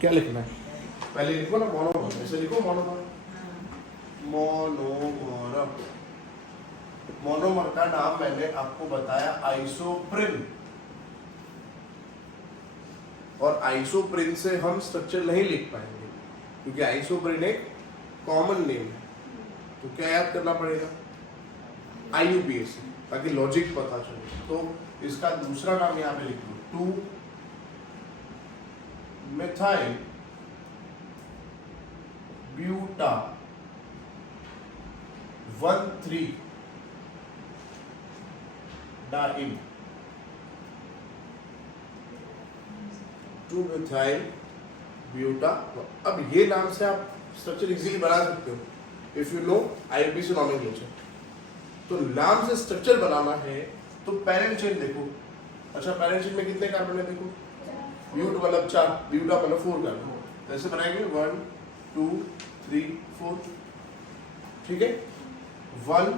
क्या लिखना है? पहले लिखो ना मोनोमर, ऐसे लिखो मोनोमर। मोनोमर, मोनोमर का नाम मैंने आपको बताया आइसोप्रिन। और आइसोप्रिन से हम स्ट्रक्चर नहीं लिख पाएंगे क्योंकि आइसोप्रिन एक कॉमन नेम है। तो क्या याद करना पड़ेगा? IUPAC, ताकि लॉजिक पता चले। तो इसका दूसरा नाम यहाँ पे लिख लो, 2-methyl ब्यूटा 1,3-डाइन। 2-methyl buta. अब ये नाम से आप स्ट्रक्चर इजीली बना सकते हो if you know IUPAC nomenclature. तो नाम से स्ट्रक्चर बनाना है तो पैरेंट चेन देखो। अच्छा, पैरेंट चेन में कितने कार्बन है देखो, ब्यूट मतलब 4, ब्यूटा मतलब 4 कार्बन। तो ऐसे बनाएंगे 1 2 3 4, ठीक है। 1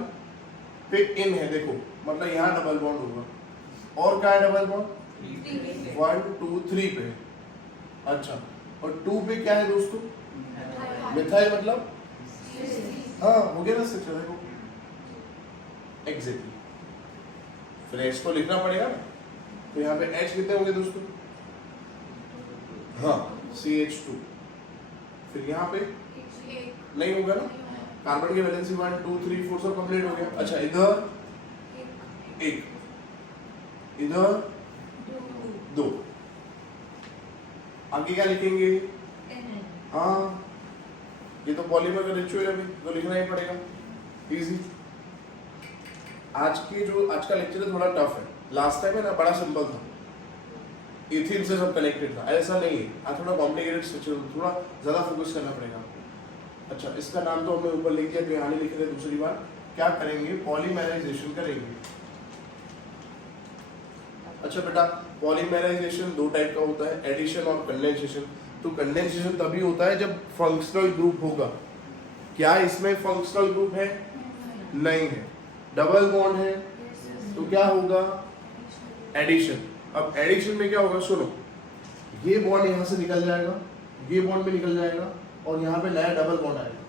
पे इन है देखो, मतलब यहाँ डबल बॉन्ड होगा। और क्या है डबल बॉन्ड? 1 2 3 पे। अच्छा, और 2 पे क्या है दोस्तों? मिथाइल मतलब हाँ हो गया ना स्ट्रक्चर देखो एग्जैक्टली। फिर H को लिखना पड़ेगा ना, तो यहाँ पे H कितने होंगे दोस्तों? हाँ CH2। फिर यहाँ पे नहीं होगा ना, कार्बन की वैलेंसी 1 2 3 4 सब कंप्लीट हो गया। अच्छा, इधर 1, इधर 2, आगे क्या लिखेंगे? हाँ, ये तो पॉलीमर का रिचुअल है, तो लिखना ही पड़ेगा, इजी। आज का लेक्चर थोड़ा टफ है। लास्ट टाइम है ना बड़ा सिंपल था, इथिन से सब कनेक्टेड था। ऐसा नहीं है, आज थोड़ा कॉम्प्लिकेटेड स्ट्रक्चर, थोड़ा ज्यादा फोकस करना पड़ेगा। अच्छा, इसका नाम तो हमने ऊपर लिख दिया, तो यहाँ नहीं लिख रहे। दूसरी बार क्या करेंगे? पॉलीमराइजेशन करेंगे। अच्छा बेटा, पॉलीमराइजेशन 2 टाइप का होता है, एडिशन और कंडेंसेशन। तो कंडेंसेशन तभी होता है जब फंक्शनल ग्रुप होगा। क्या इसमें फंक्शनल ग्रुप है? नहीं है। डबल बॉन्ड है तो क्या होगा? एडिशन। अब एडिशन में क्या होगा? सुनो, ये बॉन्ड यहाँ से निकल जाएगा, ये बॉन्ड भी निकल जाएगा, और यहाँ पे नया डबल बॉन्ड आएगा।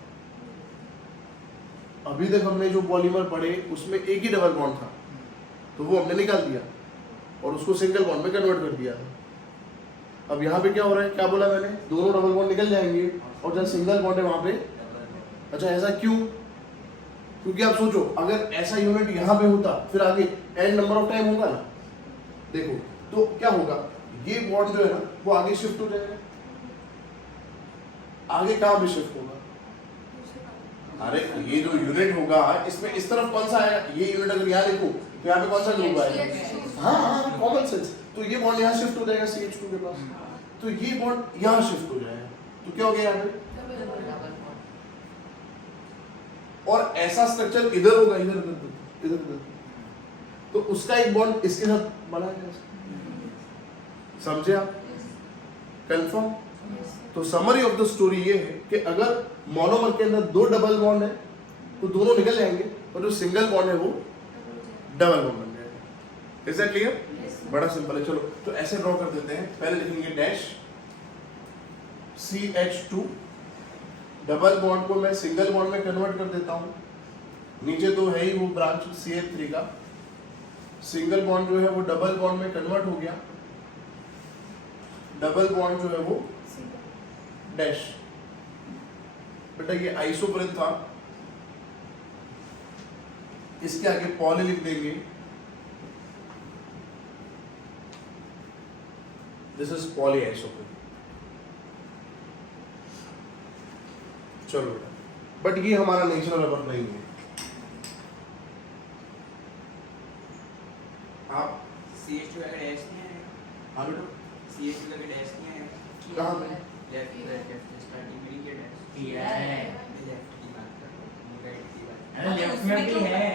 अभी तक हमने जो पॉलीमर पढ़े उसमें एक ही डबल बॉन्ड था, तो वो हमने निकाल दिया और उसको सिंगल बॉन्ड में कन्वर्ट कर दिया। अब यहाँ पे क्या हो रहा है? क्या बोला मैंने? दोनों डबल बॉन्ड निकल जाएंगे और जहाँ सिंगल बॉन्ड है वहां पे। अच्छा, ऐसा क्यों? क्योंकि आप सोचो, अगर ऐसा यूनिट यहाँ पे होता फिर आगे एन नंबर ऑफ टाइम होगा ना। देखो तो क्या होगा, ये बॉन्ड जो है ना वो आगे शिफ्ट हो जाएगा। आगे कहाँ पे शिफ्ट होगा? अरे ये जो यूनिट होगा इसमें इस तरफ कौन सा आएगा? ये यूनिट अगर यहाँ लिखूं तो यहाँ पे कौन सा ग्रुप आएगा? हाँ, कॉमन सेंस। तो ये बॉन्ड यहाँ शिफ्ट हो जाएगा CH2 के पास, तो ये बॉन्ड यहाँ शिफ्ट हो जाएगा। तो क्या हो गया यहाँ पे? और ऐसा स्ट्रक्चर इधर होगा, इधर इधर इधर इधर, तो उसका एक बॉन्ड इसके साथ बना है। समझे आप? कंफर्म? तो समरी ऑफ द स्टोरी ये है कि अगर मोनोमर के अंदर 2 डबल बॉन्ड है तो दोनों निकल जाएंगे, और जो सिंगल बॉन्ड है वो डबल बॉन्ड बन जाएगा। Is that clear? बड़ा सिंपल है। चलो तो ऐसे ड्रॉ कर देते हैं। पहले लिखेंगे डैश CH2, डबल बॉन्ड को मैं सिंगल बॉन्ड में कन्वर्ट कर देता हूं। नीचे तो है ही वो ब्रांच CH3 का, सिंगल बॉन्ड जो है वो डबल बॉन्ड में कन्वर्ट हो गया। डबल बॉन्ड जो है वो डैश। बेटा ये आइसोप्रिन था, इसके आगे पॉली लिख देंगे। This is poly isoprene. चलो बेटा, बट ये हमारा नेचुरल रबर नहीं है। आप CH2 का डैश नहीं है? हाँ बेटा, CH2 का डैश नहीं है? कहाँ पे? लेफ्ट स्टार्टिंग में के डैश किया है। लेफ्ट की बात कर रहा हूं, राइट की बात। अरे लेफ्ट में भी है,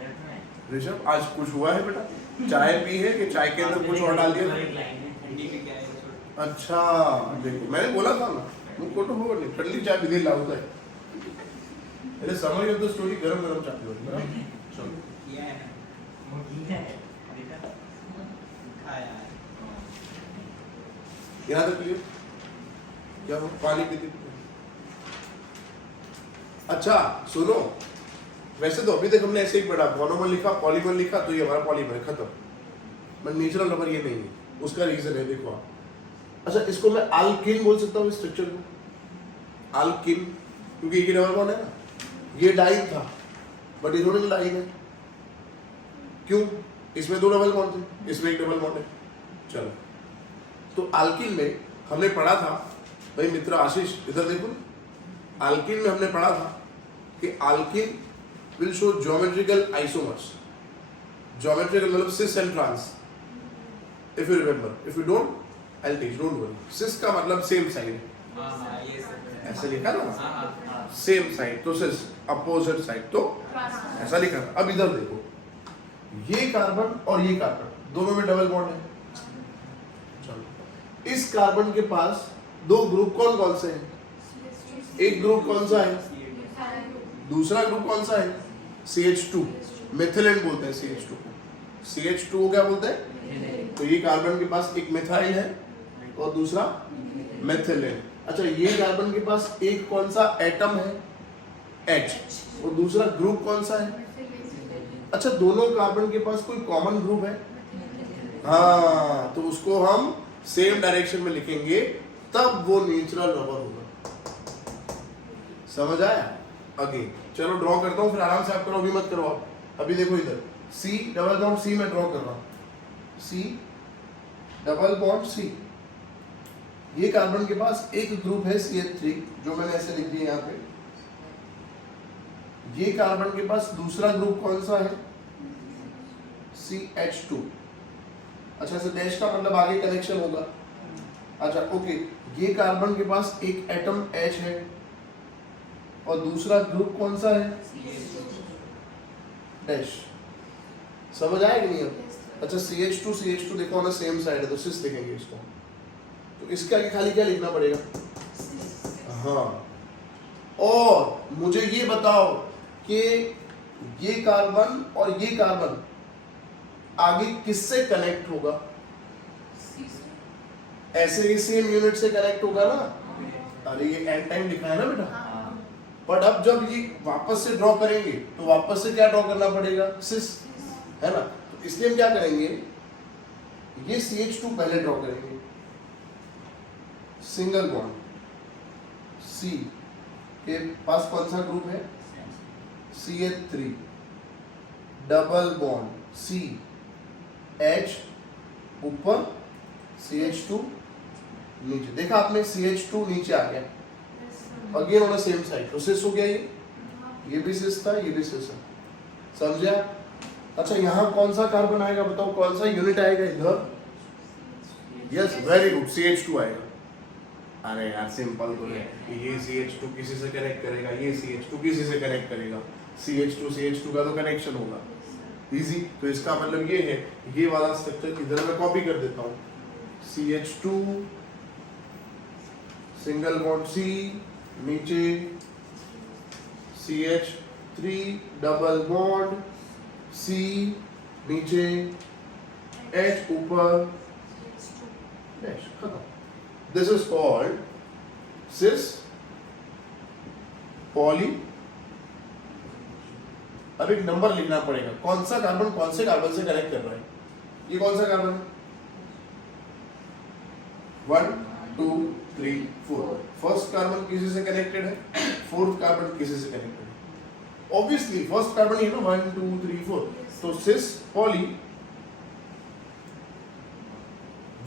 लेफ्ट में। ऋषभ आज कुछ हुआ है बेटा? चाय पी है कि चाय के अंदर कुछ और डाल दिया? एक लाइन है। ठंडी में क्या है सर? अच्छा देखो, मैंने बोला था ना, वो कोटो होगा नहीं, ठंडी चाय विधि लागू है। अरे समरी ऑफ द स्टोरी गरम गरम चाय होती है ना। चलो किया है ना? वो ठीक है। देखा? खाया है। यहाँ तक क्लियर? क्या हो पानी पीते पीते। अच्छा सुनो, वैसे तो अभी तक हमने ऐसे ही पढ़ा, मोनोमर लिखा, पॉलीमर लिखा, तो ये हमारा पॉलीमर खत्म। पर नेचुरल रबर ये नहीं है, उसका रीजन है देखो आप। अच्छा इसको मैं अल्किन बोल सकता हूँ, स्ट्रक्चर को अल्किन, क्योंकि ये डबल बॉन्ड है ना, ये डाइन था बट ये थोड़ी डाइन है, क्यों? इसमें 2 डबल बॉन्ड थे, इसमें 1 डबल बॉन्ड है। चलो तो अल्किन में हमने पढ़ा था, भाई मित्र आशीष इधर देखो, अल्किन में हमने पढ़ा था कि alkene will show geometrical isomers. Geometrical मतलब cis and trans, if you remember, if you don't I will teach, don't worry. Cis का मतलब सेम साइड, हाँ ये सब ऐसे लिखा ना, हाँ सेम साइड, तो सिस अपोजिट साइड, तो ऐसा लिखा था। अब इधर देखो, ये कार्बन और ये कार्बन दोनों में डबल बॉन्ड है। चलो इस कार्बन के पास 2 ग्रुप कौन कौन से हैं? एक ग्रुप कौन सा है? दूसरा ग्रुप कौन सा है? CH2, मेथिलेन बोलते हैं CH2 को। CH2 को क्या बोलते हैं? तो ये कार्बन के पास एक मिथाइल है और दूसरा मेथिलेन। अच्छा ये कार्बन के पास एक कौन सा एटम है? H, और दूसरा ग्रुप कौन सा है? अच्छा दोनों कार्बन के पास कोई कॉमन ग्रुप है? हाँ, तो उसको हम सेम डायरेक्शन में लिखेंगे, तब वो नेचुरल रबर होगा। समझ आया? अगेन चलो ड्रॉ करता हूँ, फिर आराम से आप करो, अभी मत करो आप। अभी देखो इधर C डबल बॉन्ड C में ड्रॉ कर रहा हूँ, C डबल बॉन्ड C। ये कार्बन के पास एक ग्रुप है CH3, जो मैंने ऐसे लिख दिया यहाँ पे। ये कार्बन के पास दूसरा ग्रुप कौन सा है? CH2। अच्छा से डैश का मतलब आगे कनेक्शन होगा। अच्छा ओके, ये कार्बन के पास एक एटम H है और दूसरा ग्रुप कौन सा है? डैश। समझ आया कि नहीं अब? अच्छा CH2 देखो ना सेम साइड है, तो सिस लिखेंगे इसको। तो इसके आगे खाली क्या लिखना पड़ेगा? हाँ, और मुझे ये बताओ कि ये कार्बन और ये कार्बन आगे किससे कनेक्ट होगा? ऐसे ही सेम यूनिट से कनेक्ट होगा ना। अरे ये एंड टाइम लिखा है ना बेटा। बट अब जब ये वापस से ड्रॉ करेंगे तो वापस से क्या ड्रॉ करना पड़ेगा? सिस, है ना। तो इसलिए हम क्या करेंगे, ये CH2 पहले ड्रॉ करेंगे, सिंगल बॉन्ड C के पास कौन सा ग्रुप है? CH3 double bond C H ऊपर, CH2 नीचे। देखा आपने, CH2 नीचे आ गया, again on the same side, तो सिस हो गया। ये भी सिस था, ये भी सिस है। समझा? अच्छा यहाँ कौन सा कार्बन आएगा बताओ, कौन सा यूनिट आएगा इधर? यस वेरी गुड, CH2 आएगा। अरे यार सिंपल तो है, ये CH2 किसी से कनेक्ट करेगा, ये CH2 किसी से कनेक्ट करेगा, CH2 का तो कनेक्शन होगा, इजी। तो इसका मतलब ये है, ये वाला स्ट्रक्चर इधर मैं कॉपी कर देता हूँ। CH2 सिंगल बॉन्ड C नीचे, CH3 डबल बॉन्ड C नीचे, H ऊपर, डैश, खत्म। This is called cis poly. अब एक नंबर लिखना पड़ेगा, कौन सा कार्बन कौन से कार्बन से कनेक्ट कर रहा है। ये कौन सा कार्बन है? 1 2 3 4। फर्स्ट कार्बन किसी से कनेक्टेड है, फोर्थ कार्बन किसी से कनेक्टेड है। ऑब्वियसली फर्स्ट कार्बन ये ना 1 2 3 4, तो सिस पॉली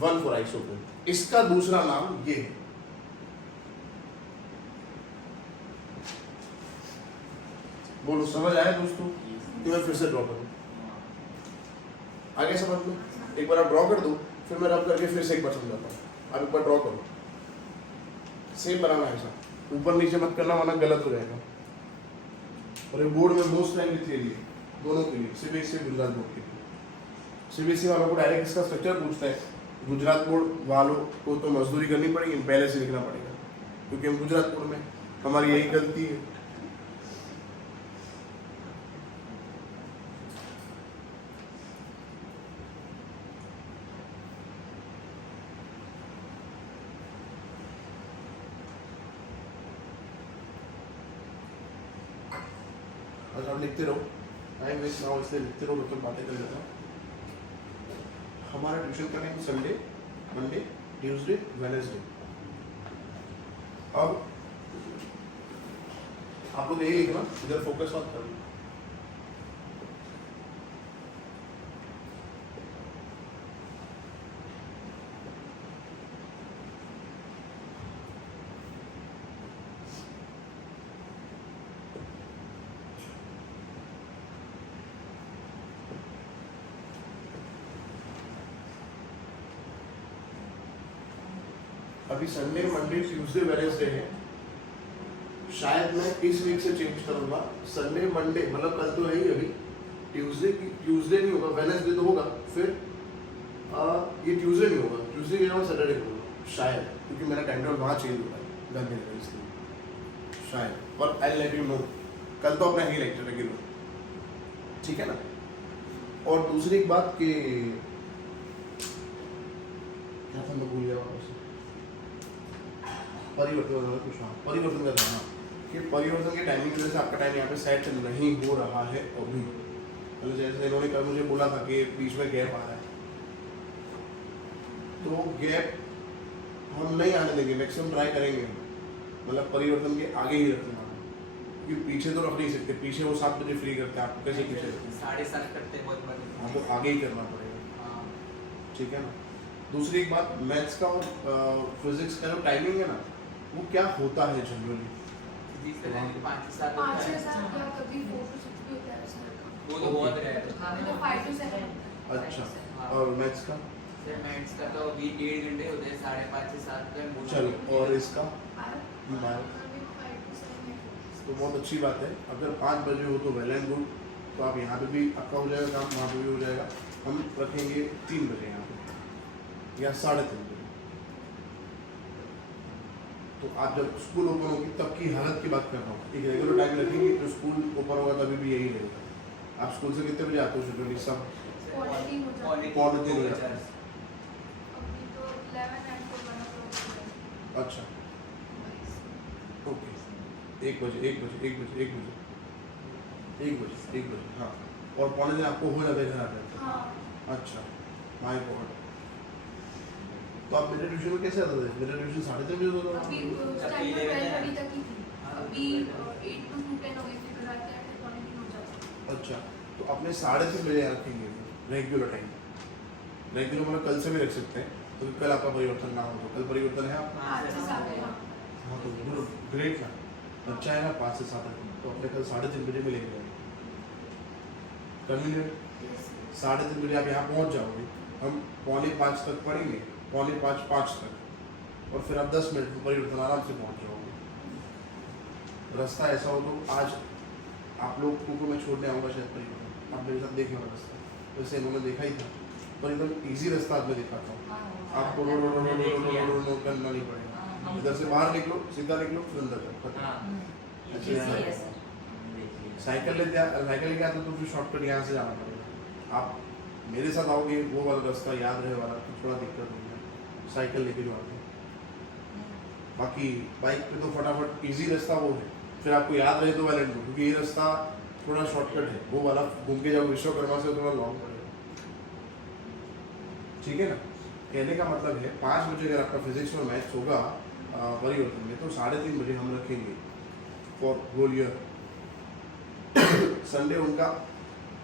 1,4 आइसोप्रोप। इसका दूसरा नाम ये है। बोलो समझ आया दोस्तों? तो मैं फिर से ड्रॉ करूं, आगे समझ लो। एक बार आप ड्रॉ कर दो, फिर मैं रब करके फिर से एक बार समझाता हूँ। अब एक बार ड्रॉ करो, सेम बनाना है ऐसा, ऊपर नीचे मत करना वरना गलत हो जाएगा। और ये बोर्ड में मोस्ट टाइमली थियरी है दोनों के लिए, सीबीएसई गुजरात बोर्ड के लिए। सीबीएसई वालों को डायरेक्ट इसका स्ट्रक्चर पूछता है, गुजरात बोर्ड वालों को तो मजदूरी करनी पड़ेगी, पहले से लिखना पड़ेगा, क्योंकि हम गुजरात बोर्ड में, हमारी यही गलती है। बस आप लिखते रहो, टाइम वेस्ट ना हो इसलिए लिखते रहो, मतलब बातें कर लेता हूँ। हमारा ट्यूशन का time Sunday, Monday, Tuesday, Wednesday. अब आप लोग यही लिखना, इधर फोकस मत करना। अभी संडे, मंडे, ट्यूसडे, वेडनेसडे है। शायद मैं इस वीक से चेंज करूंगा, संडे, मंडे, मतलब कल तो है ही अभी, ट्यूसडे नहीं होगा, वेडनेसडे तो होगा, फिर ये ट्यूसडे नहीं होगा, ट्यूसडे की जगह सैटरडे होगा शायद, क्योंकि मेरा टाइम टेबल वहाँ चेंज होगा गांधीनगर, इसलिए शायद। और आई लेट यू नो, कल तो अपना ही लेक्चर रेगुलर, ठीक है ना। और दूसरी एक बात कि क्या था, मैं भूल गया वापस। परिवर्तन कुछ, हाँ परिवर्तन का था, कि परिवर्तन के टाइमिंग की वजह से आपका टाइम यहाँ पे सेट नहीं हो रहा है अभी। मतलब जैसे इन्होंने कल मुझे बोला था कि बीच में गैप आ रहा है, तो गैप हम नहीं आने देंगे, मैक्सिमम ट्राई करेंगे, मतलब परिवर्तन के आगे ही रखना, क्योंकि पीछे तो रख नहीं सकते, पीछे वो 7 बजे फ्री करते हैं, आपको कैसे पीछे रखें? 7:30 करते हैं बहुत बड़ी। हाँ तो आगे ही करना पड़ेगा, हाँ ठीक है ना। दूसरी एक बात, मैथ्स का और फिजिक्स का जो टाइमिंग है ना, वो क्या होता है जनरली? फिजिक्स का टाइमिंग 5 से 7 5 होता से है। 7 या कभी 4 to 6 भी होता है सर का। वो तो बहुत रेयर है। मतलब 5 to 7 होता है। अच्छा, हाँ। और मैथ्स का? सर मैथ्स का तो अभी 1.5 घंटे होते हैं, 5:30 से 7 का। चलो, और इसका? Bio bio. का भी 5 to 7 है। तो बहुत अच्छी बात है, अगर 5 बजे हो तो वेल एंड गुड, तो आप यहाँ पे भी आपका हो जाएगा काम, वहाँ पे भी हो जाएगा। हम रखेंगे 3 बजे यहाँ पे, या 3:30 बजे। तो आप जब स्कूल ओपन होगी तब की हालत की बात कर रहा हूँ, एक रेगुलर टाइम रखेंगे, जो स्कूल ओपन होगा तभी भी यही रहेगा। आप स्कूल से कितने बजे आते हो शेड्यूल सब? पौने 3 हो जाता है। पौने 3 हो जाता है। अभी तो 11 and 1 o'clock हो जाता अच्छा, है। ओके, 1 बजे 1 बजे 1 बजे 1 बजे 1 बजे 1 बजे, हाँ। और पौने दिन आपको हो जाता है घर आते हैं? हाँ। अच्छा, माय गॉड। तो आप मेरे ट्यूशन में कैसे आते थे? मेरा ट्यूशन 3:30 बजे होता था। अभी स्टार्टिंग में 12:30 तक ही थी। अभी 8 to 10 हो गई, फिर घर आते आते पौने 3 हो जाता है। अच्छा, तो आपने 3:30 बजे रखेंगे रेगुलर टाइम। रेगुलर मतलब कल से भी रख सकते हैं, तो कल आपका परिवर्तन ना हो, तो कल परिवर्तन है आपका? 5 से 7 है। हाँ तो गुड, ग्रेट ना, अच्छा है ना। 5 से 7 तक, तो अपने कल 3:30 बजे मिलेंगे। कन्वीनियंट, 3:30 बजे आप यहाँ पहुँच जाओगे, हम 4:45 तक पढ़ेंगे, 4:45 तक, और फिर आप 10 मिनट में परिवर्तन आराम से पहुँच जाओगे। रास्ता ऐसा हो तो आज आप लोग को मैं छोड़ने आऊँगा शायद परिवर्तन, आप मेरे साथ देख लेना रास्ता, वैसे इन्होंने देखा ही था, पर एकदम ईजी रास्ता आज मैं दिखाता हूँ, आपको रो करना नहीं पड़ेगा। इधर से बाहर निकलो, सीधा निकलो, फिर अंदर जाओ, खत्म। हाँ, साइकिल लेके आते तो फिर शॉर्टकट यहाँ से जाना पड़ेगा। आप मेरे साथ आओगे, वो वाला रास्ता याद रहे वाला, तो थोड़ा दिक्कत होगी, साइकिल लेके जो आते हैं। बाकी बाइक पे तो फटाफट इजी रास्ता वो है, फिर आपको याद रहे तो वाले को, क्योंकि ये रास्ता थोड़ा शॉर्टकट है, वो वाला घूम के जाओ विश्वकर्मा से थोड़ा लॉन्ग पड़ेगा, ठीक है ना। कहने का मतलब है 5 बजे अगर आपका फिजिक्स और मैथ्स होगा परिवर्तन में, तो 3:30 बजे हम रखेंगे फॉर होल ईयर। संडे उनका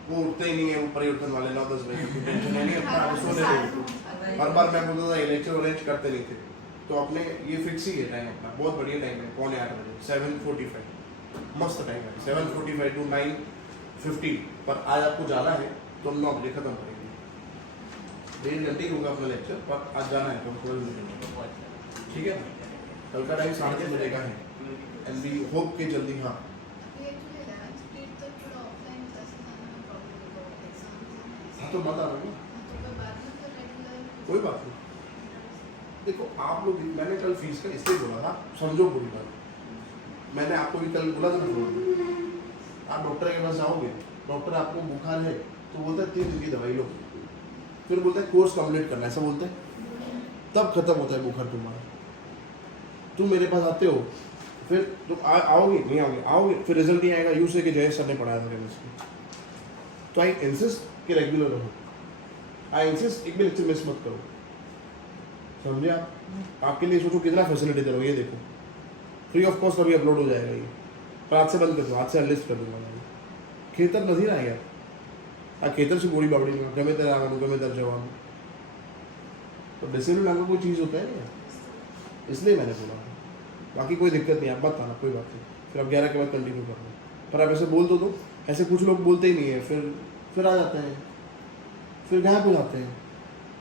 वो उठते ही नहीं है, वो परिवर्तन वाले 9-10 बजे, टेंशन नहीं है, अपना आप सोने देंगे। हर बार मैं बोलता था लेक्चर अरेंज करते नहीं थे, तो अपने ये फिक्स ही है टाइम अपना, बहुत बढ़िया टाइम है, 7:45 बजे, 7:45 मस्त टाइम है, 7:45 to 9:50। पर आज आपको जाना है तो हम 9 बजे खत्म करेंगे, 1.5 घंटे ही होगा अपना लेक्चर, पर आज जाना है तो हम थोड़ा निकलेंगे, ठीक है ना। कल का टाइम 3:30 बजे का है, एंड वी होप कि जल्दी, हाँ हाँ तो मत आना, कोई बात नहीं। देखो आप लोग, मैंने कल फीस का इसलिए बोला था, समझो पूरी बात, मैंने आपको भी कल बोला था ना, आप डॉक्टर के पास जाओगे, डॉक्टर आपको बुखार है तो बोलता है 3 दिन की दवाई लो, फिर बोलता है कोर्स कंप्लीट करना, ऐसा बोलते हैं, तब खत्म होता है बुखार तुम्हारा। तुम मेरे पास आते हो फिर तुम आओगे नहीं आओगे फिर रिजल्ट नहीं आएगा, यू से कि जयेश सर ने पढ़ाया था केमिस्ट्री। तो आई इंसिस्ट कि रेगुलर रहो, आई इंसिस्ट एक भी लेक्चर मिस मत करो, समझे आप? आपके लिए सोचो कितना फैसिलिटी दे रहा हूँ, ये देखो फ्री ऑफ कॉस्ट अभी अपलोड हो जाएगा ये, पर आज से बंद कर दो, आज से अनलिस्ट कर दूंगा मैं। खेतर नहीं रहा यार, आ खेतर से गोली बावड़ी में गमे तेरा आगन गमे तेरा जवान, तो डिसिप्लिन नाम कोई चीज़ होता है ना, इसलिए मैंने बोला। बाकी कोई दिक्कत नहीं, आप मत आना, कोई बात नहीं, फिर आप 11 के बाद कंटिन्यू करना। पर आप ऐसे बोल दो ऐसे कुछ लोग बोलते ही नहीं है, फिर आ जाते हैं, फिर गायब हो जाते हैं,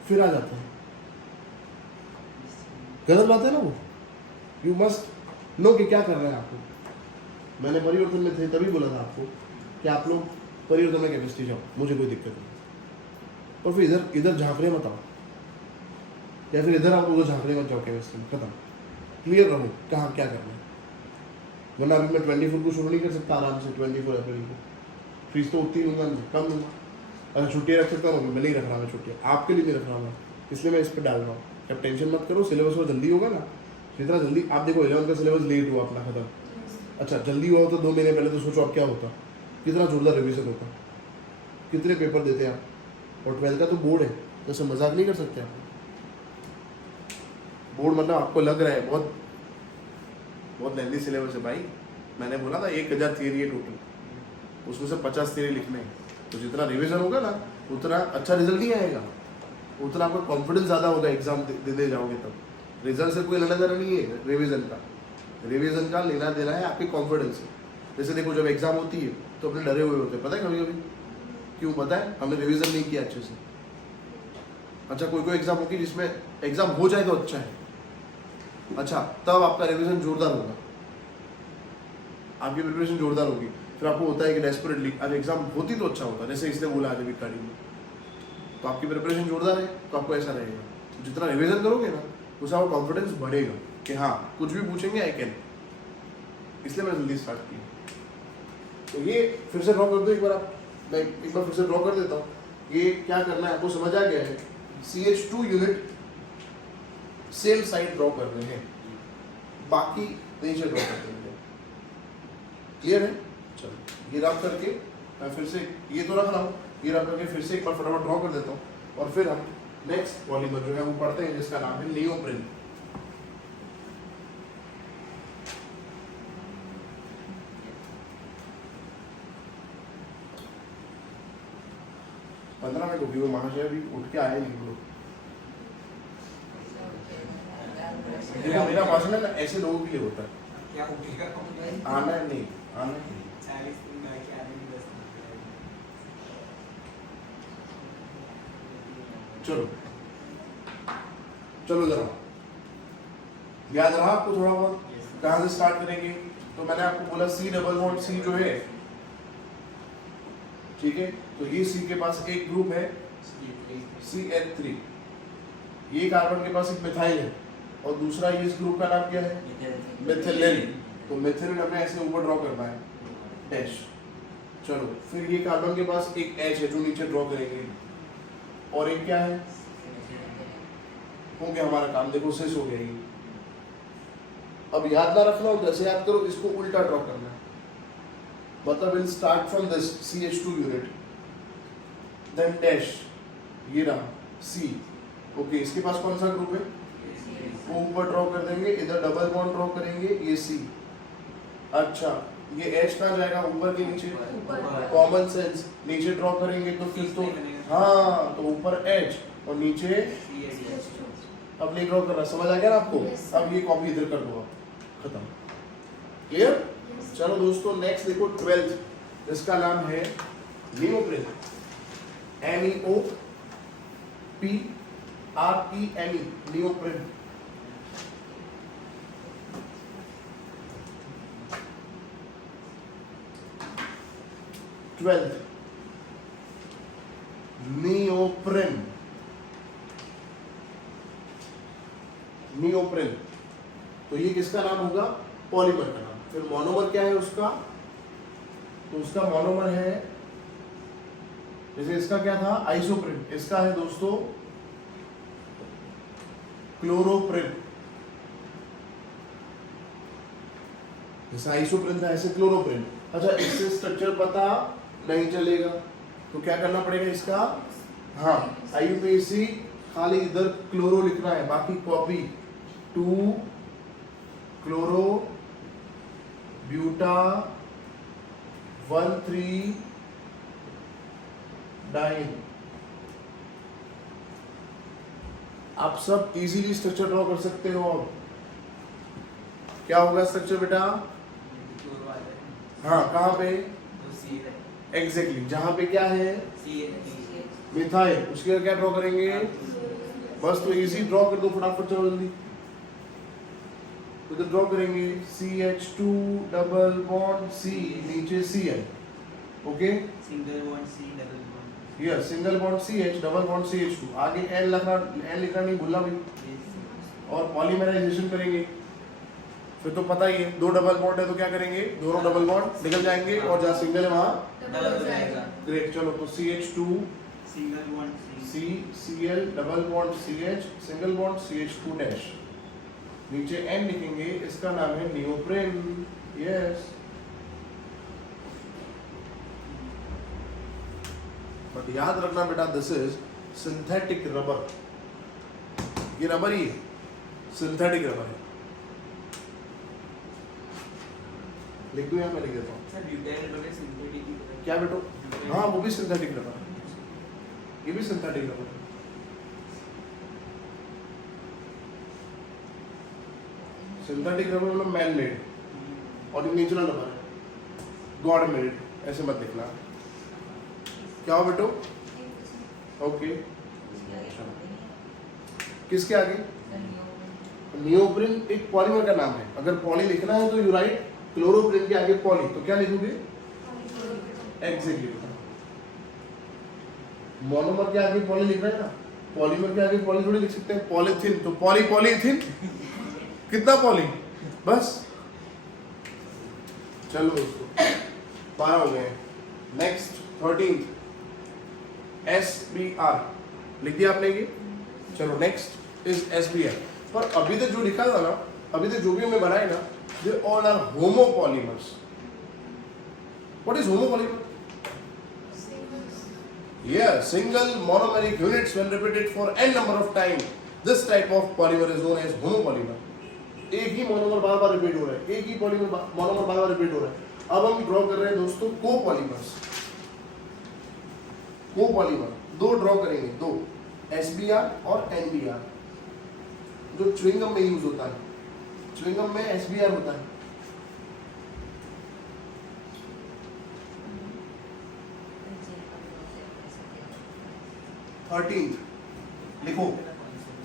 फिर आ जाते हैं। गलत बात है ना वो। यू मस्ट नो कि क्या कर रहे हैं आपको। मैंने परिवर्तन में थे तभी बोला था आपको कि आप लोग परिवर्तन में केमिस्ट्री जाओ, मुझे कोई दिक्कत नहीं। और फिर इधर झांकने मत आओ, या फिर इधर आप उधर झांकने मत जाओ केमिस्ट्री में, खत्म। क्लियर रहो कहाँ क्या करना है, वरना अभी मैं 24 को शुरू नहीं कर सकता आराम से 24 अप्रैल को। फीस तो उतनी लूँगा, कम लूँगा। अगर छुट्टियाँ रख सकता हूँ मैं नहीं रख रहा, मैं छुट्टियाँ आपके लिए नहीं रख रहा मैं, इसलिए मैं इस पर डाल रहा हूँ। अब टेंशन मत करो, सिलेबस में जल्दी होगा ना, जितना जल्दी आप देखो 11th का सिलेबस लेट हुआ अपना खत्म। अच्छा जल्दी हुआ तो 2 महीने पहले तो सोचो आप क्या होता, कितना जोरदार रिविजन होता, कितने पेपर देते आप। और 12th का तो बोर्ड है, जैसे मजाक नहीं कर सकते आप। बोर्ड मतलब आपको लग रहा है बहुत लेंथी सिलेबस है भाई। मैंने बोला था 1000 थियरी है टोटल, उसमें से 50 थियरी लिखने हैं। तो जितना रिवीजन होगा ना उतना अच्छा रिजल्ट नहीं आएगा, उतना आपका कॉन्फिडेंस ज़्यादा होगा, एग्जाम दे जाओगे तब। रिजल्ट से कोई लेना देना नहीं है रिवीजन का लेना देना है आपके कॉन्फिडेंस से। जैसे देखो जब एग्जाम होती है तो अपने डरे हुए होते हैं, पता है कभी कभी क्यों? पता है हमने रिवीजन नहीं किया अच्छे से। अच्छा कोई एग्जाम होगी जिसमें एग्जाम हो जाए तो अच्छा है, अच्छा तब आपका रिवीजन जोरदार होगा, आपकी प्रिपरेशन जोरदार होगी। फिर आपको होता है कि डेस्परेटली अगर एग्जाम होती तो अच्छा होता, जैसे इसने बोला आज अभी गाड़ी में, तो आपकी प्रिपरेशन जोरदार है तो आपको ऐसा रहेगा। तो जितना रिवीजन करोगे ना उसका आपका कॉन्फिडेंस बढ़ेगा कि हाँ कुछ भी पूछेंगे आई कैन। इसलिए मैंने जल्दी स्टार्ट किया। तो ये फिर से ड्रॉ कर दो एक बार, मैं एक बार फिर से ड्रॉ कर देता हूँ। ये क्या करना है आपको समझ आ गया है। CH2 unit same side draw कर रहे हैं, बाकी नीचे ड्रॉ कर देंगे। क्लियर है? चलो ये रब करके मैं फिर से ये तो रख रहा हूँ, ये रब करके फिर से एक बार फटाफट ड्रॉ कर देता हूँ और फिर हम नेक्स्ट पॉलीमर जो है वो पढ़ते हैं जिसका नाम है नियोप्रिन। पंद्रह मिनट होगी, वो महाशय अभी उठ के आए नहीं लोग। मेरा भाषण है ना ऐसे लोगों के लिए होता है, क्या उठेगा? आना नहीं आना नहीं। 40 दिन बाकी आने में 10 मिनट। चलो जरा याद रहा आपको थोड़ा बहुत कहाँ से स्टार्ट करेंगे? तो मैंने आपको बोला C डबल बॉन्ड C जो है, ठीक है, तो ये C के पास एक ग्रुप है CH3, ये कार्बन के पास एक मिथाइल है और दूसरा ये इस ग्रुप का नाम क्या है? मिथिलीन। तो मिथिलीन हमें ऐसे ऊपर ड्रॉ करना है डैश। चलो फिर ये कार्बन के पास एक H है जो नीचे ड्रॉ करेंगे और एक क्या है? हो गया हमारा काम, देखो सिस हो गया ये। अब याद ना रखना हो जैसे याद करो, इसको उल्टा ड्रॉ करना है। मतलब will start from this CH2 unit then dash, ये रहा C। ओके इसके पास कौन सा ग्रुप है? वो ऊपर ड्रॉ कर देंगे, इधर डबल बॉन्ड ड्रॉ करेंगे, ये C। अच्छा ये H कहाँ जाएगा? ऊपर के नीचे, कॉमन सेंस नीचे ड्रॉ करेंगे तो फिर तो हाँ, तो ऊपर H और नीचे अब नहीं ड्रॉ करना। समझ आ गया ना आपको? अब ये कॉपी इधर कर दो, खत्म। क्लियर? चलो दोस्तों नेक्स्ट देखो 12th, इसका नाम है neoprene. NEOPRENE, neoprene. Neoprene, neoprene. तो ये किसका नाम होगा? पॉलीमर का नाम। फिर मोनोमर क्या है उसका? तो उसका मोनोमर है, जैसे इसका क्या था? आइसोप्रिन। इसका है दोस्तों क्लोरोप्रिन। जैसे आइसोप्रिन था ऐसे क्लोरोप्रिन। अच्छा, इससे स्ट्रक्चर पता नहीं चलेगा तो क्या करना पड़ेगा इसका? हाँ, IUPAC खाली इधर क्लोरो लिखना है, बाकी कॉपी 2 क्लोरो ब्यूटा 1,3 डाइन। आप सब इजीली स्ट्रक्चर ड्रॉ कर सकते हो। अब क्या होगा स्ट्रक्चर बेटा? क्लोरो आ जाए हाँ, कहाँ पे? तो सी है एग्जैक्टली जहाँ पे क्या है? सी है मिथाइल। उसके बाद क्या ड्रॉ करेंगे? बस तो इजी ड्रॉ कर दो फटाफट, चलो जल्दी। तो ड्रॉ करेंगे CH2 डबल बॉन्ड C, नीचे Cl। Okay, single bond C double bond yes, single bond CH double bond CH2, आगे N लिखना नहीं भूलना भाई। और पॉलीमराइजेशन करेंगे, फिर तो पता ही है 2 डबल बॉन्ड है तो क्या करेंगे? दोनों डबल बॉन्ड निकल जाएंगे और जहाँ सिंगल है वहाँ डबल हो जाएगा ग्रेट। चलो तो CH2 single bond C Cl double bond CH single bond CH2 dash, नीचे N लिखेंगे, इसका नाम है नियोप्रिन। यस, बट याद रखना बेटा, दिस इज सिंथेटिक रबर। ये रबर ही सिंथेटिक रबर है। लिख दूं या मैं लिख देता हूँ? सर ब्यूटाइल रबर सिंथेटिक ही होता है। क्या बेटो? हाँ, वो भी सिंथेटिक रबर है, ये भी सिंथेटिक रबर है। सिंथेटिक रबर मतलब मैन मेड और नेचुरल रबर है, गॉड मेड। ऐसे मत लिखना। क्या हो बेटो? ओके, किसके आगे? नियोप्रिन एक पॉलीमर का नाम है। अगर पॉली लिखना है तो यू राइट क्लोरोप्रिन के आगे पॉली, तो क्या लिखोगे? एग्जैक्टली। मोनोमर के आगे पॉली लिख रहे हैं ना, पॉलीमर के आगे पॉली थोड़ी लिख सकते हैं। पॉलीथीन तो पॉली पॉलीथीन, कितना पॉली? बस। चलो दोस्तों, 12 हो गए। नेक्स्ट 13th SBR लिख दिया आपने ये। चलो नेक्स्ट इज SBR। पर अभी तक जो लिखा था ना, अभी तक जो भी हमने बनाए ना, they all are homopolymers. What is homopolymer? Yeah, single monomeric units when repeated for n number of times. This type of polymer is known as homopolymer. एक ही मोनोमर बार बार रिपीट हो रहा है, एक ही मोनोमर बार बार रिपीट हो रहा है। अब हम ड्रॉ कर रहे हैं दोस्तों कोपॉलीमर्स। कोपॉलीमर दो ड्रॉ करेंगे, दो, SBR और NBR, जो च्युइंगम में यूज होता है। च्युइंगम में SBR होता है। लिखो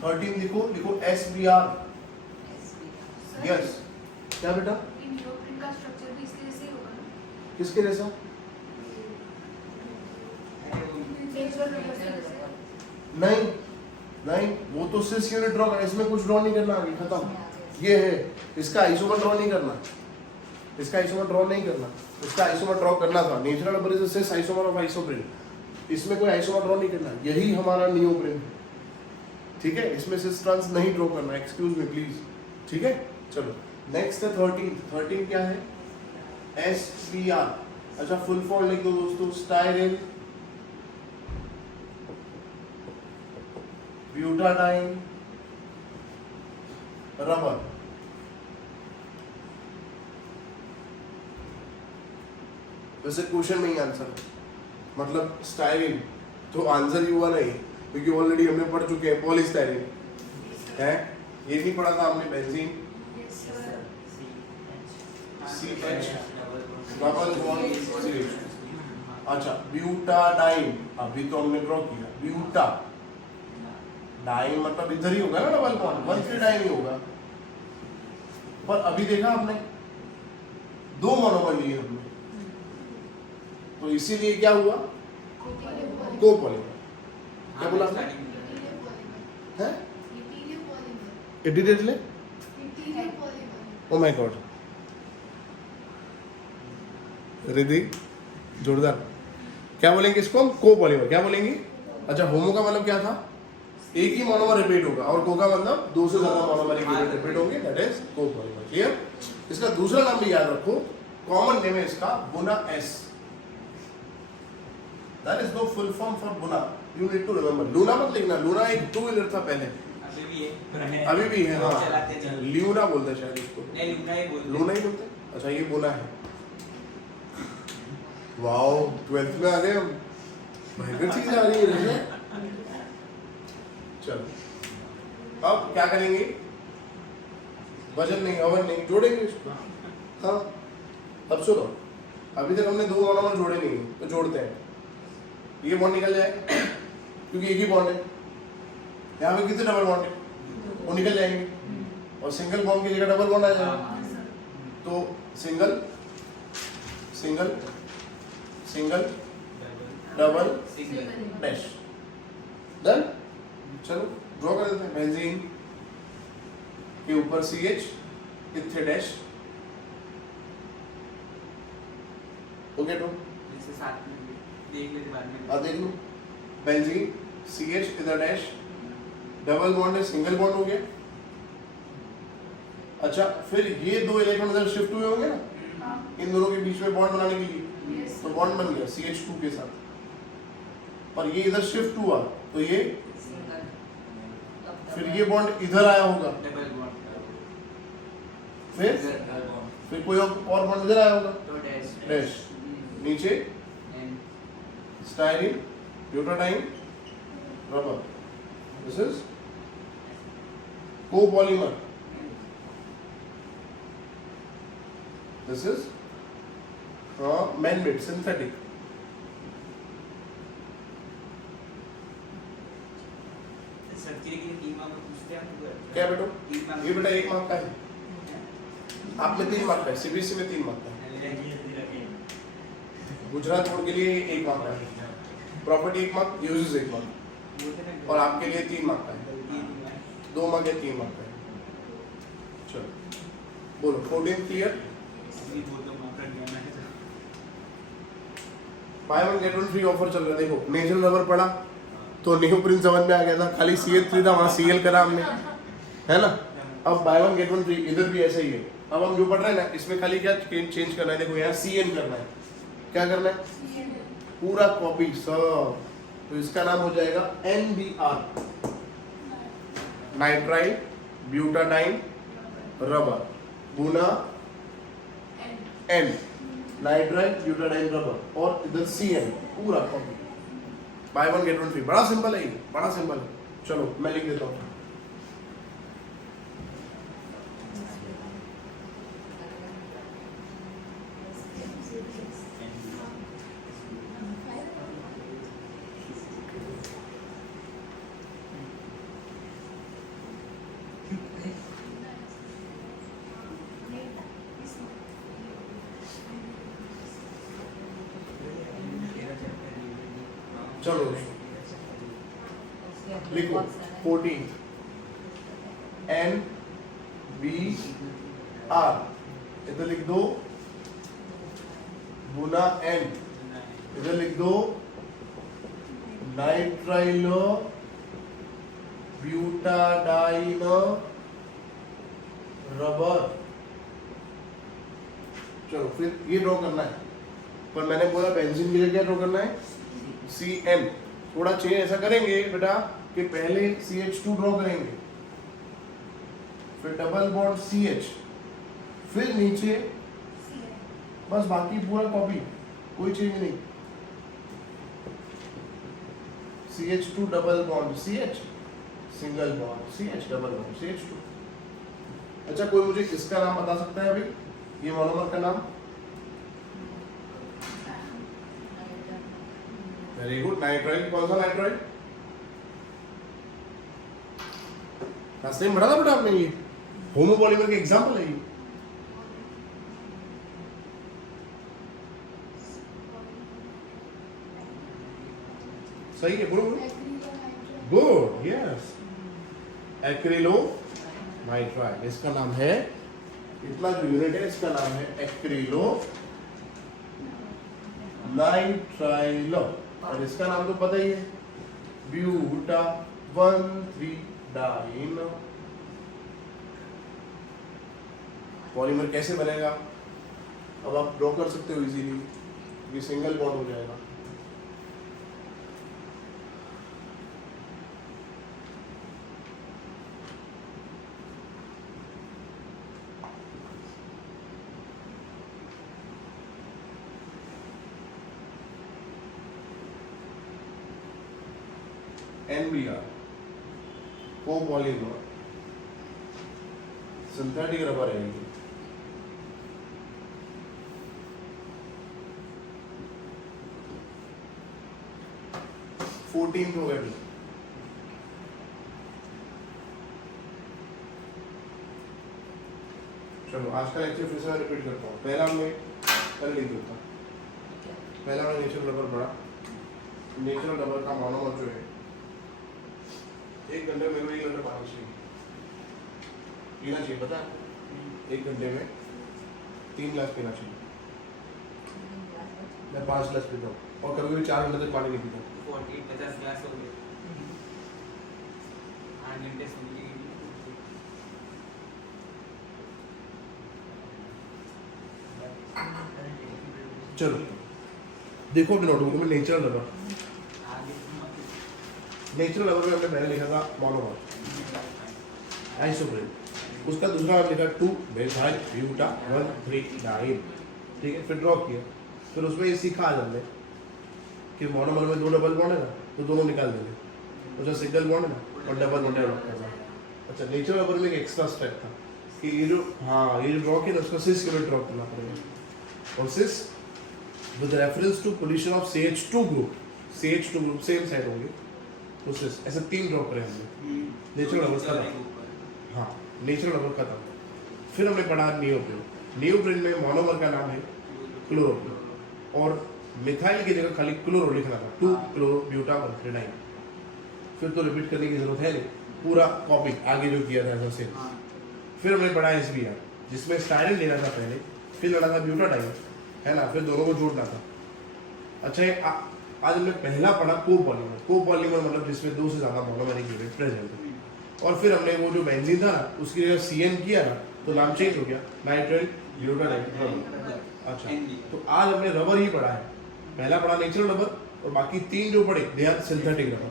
13 लिखो SBR। यस, क्या बेटा? नियोप्रिन का स्ट्रक्चर भी इसके जैसे ही होगा ना? किसके जैसा? नेचुरल रबर के जैसे। नहीं नहीं, वो तो सिस यूनिट ड्रॉ करना, इसमें कुछ ड्रॉ नहीं करना, आगे खत्म। ये है, इसका आइसोमर ड्रॉ नहीं करना, इसका आइसोमर ड्रॉ नहीं करना, इसका आइसोमर ड्रॉ करना था। Natural rubber is cis isomer of isoprene, इसमें कोई आइसोमर ड्रॉ नहीं करना। यही हमारा नियोप्रिन है, ठीक है? इसमें सिस ट्रांस नहीं ड्रॉ करना, एक्सक्यूज मी प्लीज, ठीक है? चलो नेक्स्ट है 13 क्या है? SBR। अच्छा, फुल फॉर्म लिख दो दोस्तों, स्टाइरिन ब्यूटाडाइन रबर। वैसे क्वेश्चन में ही आंसर है, मतलब स्टाइरिन तो आंसर ही हुआ नहीं, क्योंकि ऑलरेडी हमने पढ़ चुके हैं पॉलीस्टाइरिन है। ये नहीं पढ़ा था हमने benzene CH double bond CH। अच्छा, ब्यूटाडाइन अभी तो हमने ड्रॉ किया, ब्यूटा डाइन मतलब इधर ही होगा ना, डबल बॉन्ड 1,3 डाइन ही होगा। पर अभी देखा आपने दो मोनोमर लिए हमने, तो इसीलिए क्या हुआ? कोपॉलीमर। क्या बोला आपने? हैं? इटीरियर ले? ओ माय गॉड, रिद्धि जोरदार। क्या बोलेंगे इसको हम? कोपॉलीमर। क्या बोलेंगे? अच्छा, होमो का मतलब क्या था? एक ही मोनोमर रिपीट होगा और को का मतलब दो से ज्यादा मोनोमर रिपीट होंगे, दैट इज को पॉलीमर। क्लियर? इसका दूसरा नाम भी याद रखो, कॉमन नेम है इसका buna S. That is no full form for buna, you need to remember. Luna मत लिखना, लूना एक टू व्हीलर था पहले, अभी भी है, अभी भी है। हाँ, चलाते नहीं। ल्यूना बोलते हैं शायद इसको, नहीं लूना ही बोलते हैं। लूना ही बोलते हैं। अच्छा ये बुना है। वाओ, 12th में आ गए हम, भयंकर चीज आ रही है। चलो अब क्या करेंगे, वजन नहीं, अवन नहीं, जोड़ेंगे इसको। हाँ अब सुनो, अभी तक हमने दो मोनोमर जोड़े नहीं है, तो जोड़ते हैं। ये बॉन्ड निकल जाए क्योंकि एक ही बॉन्ड है। यहाँ पे कितने डबल बॉन्ड है, वो निकल जाएंगे और सिंगल बॉन्ड की जगह डबल बॉन्ड आ जाएगा। तो single single single double single dash, done. चलो ड्रॉ कर देते हैं। बेंजीन के ऊपर CH, इथे डैश। ओके ड्रॉ, जैसे साथ में देख लेते बाद में। आप देख लो। बेंजीन CH इधर डैश, डबल बॉन्ड है, सिंगल बॉन्ड हो गया। अच्छा फिर ये दो इलेक्ट्रॉन इधर शिफ्ट हुए होंगे ना, हाँ, इन दोनों के बीच में बॉन्ड बनाने के लिए, yes, तो बॉन्ड बन गया CH2 के साथ। पर ये इधर शिफ्ट हुआ तो ये, फिर ये बॉन्ड इधर आया होगा, डबल बॉन्ड फिर डबल बॉन्ड फिर कोई और बॉन्ड इधर आया होगा, तो डैश डैश। नीचे and styrene, butadiene, rubber. This is copolymer. This is man-made synthetic. Surgery के लिए 3 मार्क पूछते हैं आपको। क्या बेटो? 3 मार्क ये बेटा 1 मार्क का है, आप में 3 मार्क का है, CBSE में 3 मार्क का है, गुजरात बोर्ड के लिए 1 मार्क का है, प्रॉपर्टी 1 मार्क, यूजेस 1 मार्क, और आपके लिए 3 मार्क का है, 2 मार्क या 3 मार्क का है। चलो बोलो 14 clear. By one get one free offer चल रहा है। देखो नेचुरल रबर पड़ा तो न्यूप्रिन समझ में आ गया था, खाली CH3 था, वहाँ CL करा हमने, है ना। अब by one get one free इधर भी ऐसा ही है। अब हम जो पढ़ रहे हैं ना, इसमें खाली क्या चेंज करना है, देखो यहाँ CN करना है। क्या करना है, पूरा कॉपी सब। तो इसका नाम हो जाएगा NBR, नाइट्राइल ब्यूटाडाइन रबर, बुना N, नाइट्राइल ब्यूटाडाइन रबर, और इधर CN पूरा copy. By one get one free, बड़ा सिंपल है ये, बड़ा सिंपल है। चलो मैं लिख देता हूँ। चलो लिखो 14 NBR, इधर लिख दो बुना N, इधर लिख दो नाइट्राइलो ब्यूटाडाइन रबर। चलो फिर ये ड्रॉ करना है, पर मैंने बोला बेंजीन की जगह क्या ड्रॉ करना है, CN। थोड़ा चेंज ऐसा करेंगे बेटा कि पहले CH2 ड्रॉ करेंगे, फिर डबल बॉन्ड CH, फिर नीचे, बस बाकी पूरा कॉपी, कोई चेंज नहीं। CH2 double bond CH, single bond CH, double bond CH2। अच्छा कोई मुझे इसका नाम बता सकता है अभी, ये मोनोमर का नाम? Very good, nitrile. कौन सा नाइट्राइल? लास्ट टाइम पढ़ा था बेटा आपने, ये होमोपॉलीमर के एग्जांपल है ये। सही है, बोलो गुड, यस। एक्रिलो नाइट्राइल, इसका नाम है, इतना जो यूनिट है इसका नाम है एक्रिलो नाइट्राइल, और इसका नाम तो पता ही है, ब्यूटाडाइन 1,3-डाइन। पॉलीमर कैसे बनेगा अब आप ड्रॉ कर सकते हो इजीली, ये सिंगल बॉन्ड हो जाएगा। NBR कोपॉलीमर सिंथेटिक रबर है ये। फोर्टीन हो गया। चलो आज का लेक्चर फिर से मैं रिपीट करता हूँ। पहला हमने कल लिख देता, पहला हमने नेचुरल रबर पढ़ा। नेचुरल रबर का मोनोमर जो है 1 घंटे में 1 लीटर पानी चाहिए पीना चाहिए, पता है 1 घंटे में 3 गिलास पीना चाहिए। मैं 5 गिलास पीता हूँ और कभी कभी 4 घंटे तक पानी नहीं पीता। 50 ग्लास हो गए 8 घंटे सोने की। चलो देखो अपने नोटबुक में नेचुरल रबर, नेचुरल रबर में हमने पहले लिखा था मोनोमर आइसोप्रीन, उसका दूसरा नाम लिखा 2-मेथाइल ब्यूटानॉल-3-डाइन। ठीक है, फिर ड्रॉ किया, फिर उसमें ये सीखा आज हमने कि मोनोमर में 2 डबल बॉन्ड है ना, तो दोनों निकाल देंगे, उसका सिंगल बॉन्ड है ना और डबल बॉन्ड ड्रॉ करना। अच्छा, नेचुरल रबर में एक एक्स्ट्रा स्टेप था कि ये जो ड्रॉ किया ना उसका सिस के लिए ड्रॉ करना पड़ेगा, और cis with reference to position of CH2 group, CH2 group same side होंगे, तो सिस ऐसे 3 ड्रॉ करे हमने। नेचुरल रबर खत्म, हाँ नेचुरल रबर खत्म। फिर हमने पढ़ा नियोप्रीन। नियोप्रीन में मोनोमर का नाम है क्लोरोप्रीन और मिथाइल की जगह खाली क्लोरो लिखना था, 2-क्लोरो-ब्यूटानॉल-3-डाइन। फिर तो रिपीट करने की जरूरत है नहीं, पूरा कॉपी आगे जो किया था ऐसा सेम। फिर हमने पढ़ा SBR जिसमें स्टाइरिन लेना था पहले, फिर लेना था ब्यूटाडाइन, है ना, फिर दोनों को जोड़ना था। अच्छा आज हमने पहला पढ़ा कोपॉलीमर। कोपॉलीमर मतलब जिसमें 2 से ज़्यादा मोनोमरिक यूनिट प्रेजेंट है। और फिर हमने वो जो बेंजीन था ना उसकी जगह CN किया ना तो नाम चेंज हो गया, नाइट्राइल ब्यूटाडाइन रबर। अच्छा, तो आज हमने रबर ही पढ़ा है, पहला पढ़ा नेचुरल रबर और बाकी 3 जो पढ़े दे आर सिंथेटिक रबर।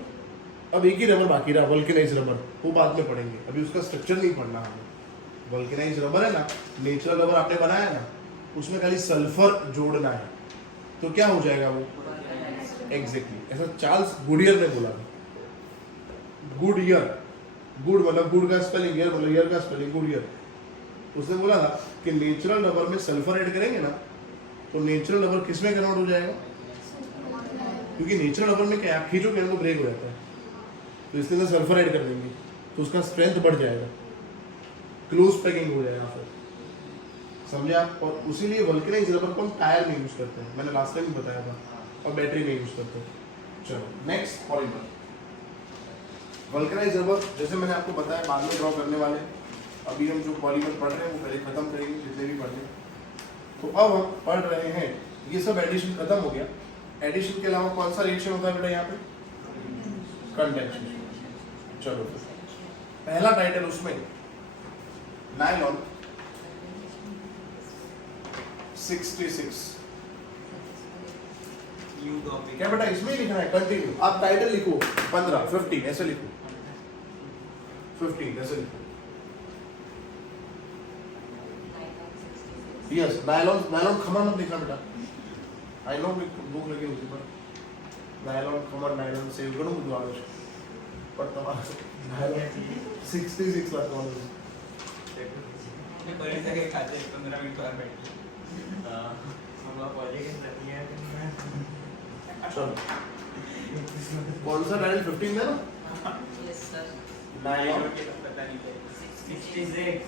अब एक ही रबर बाकी रहा, वल्केनाइज रबर, वो बाद में पढ़ेंगे, अभी उसका स्ट्रक्चर नहीं पढ़ना हमें। वल्केनाइज रबर है ना, नेचुरल रबर आपने बनाया ना, उसमें खाली सल्फर जोड़ना है, तो क्या हो जाएगा वो एग्जैक्टली ऐसा चार्ल्स गुडियर ने बोला था। गुडियर, गुड मतलब गुड का स्पेलिंग, ईयर मतलब ईयर का स्पेलिंग, गुडियर। उसने बोला था कि नेचुरल रबर में सल्फर ऐड करेंगे ना तो नेचुरल रबर किस में कन्वर्ट हो जाएगा, क्योंकि नेचुरल रबर में क्या खींचो के ब्रेक हो जाता है, तो इसके अंदर सल्फर ऐड कर देंगे तो उसका स्ट्रेंथ बढ़ जाएगा, क्लोज पैकिंग हो जाएगा। फिर समझे आप? और उसीलिए वल्केनाइज रबर को हम टायर में यूज करते हैं, मैंने लास्ट टाइम बताया था, और बैटरी में यूज करते हैं। चलो नेक्स्ट पॉलीमर। वल्केनाइज रबर जैसे मैंने आपको बताया बाद में ड्रॉ करने वाले, अभी हम जो पॉलीमर पढ़ रहे हैं वो पहले खत्म करेंगे जितने भी पढ़ रहे हैं। तो अब हम पढ़ रहे हैं, ये सब एडिशन खत्म हो गया। एडिशन के अलावा कौन सा रिएक्शन होता है बेटा यहाँ पे? कंडेंसेशन। चलो पहला टाइटल उसमें नायलॉन 66। न्यू टॉपिक क्या बेटा इसमें लिखना है कंटिन्यू, आप टाइटल लिखो 15, 15 ऐसे लिखो, 15 ऐसे लिखो। यस, नायलॉन, नायलॉन खमर मत लिखना बेटा, आई नो भूख लगी उसी पर। नायलॉन खमर, नायलॉन सेव करो मुझे आगे पर तुम्हारा नायलॉन 66 लाख वाला बड़े से खाते 15 मिनट बाद बैठ हम लोग पहले के लगी है। चलो कौन सा टाइटल 15 है ना? Yes sir. नायलॉन के तो पता नहीं था 66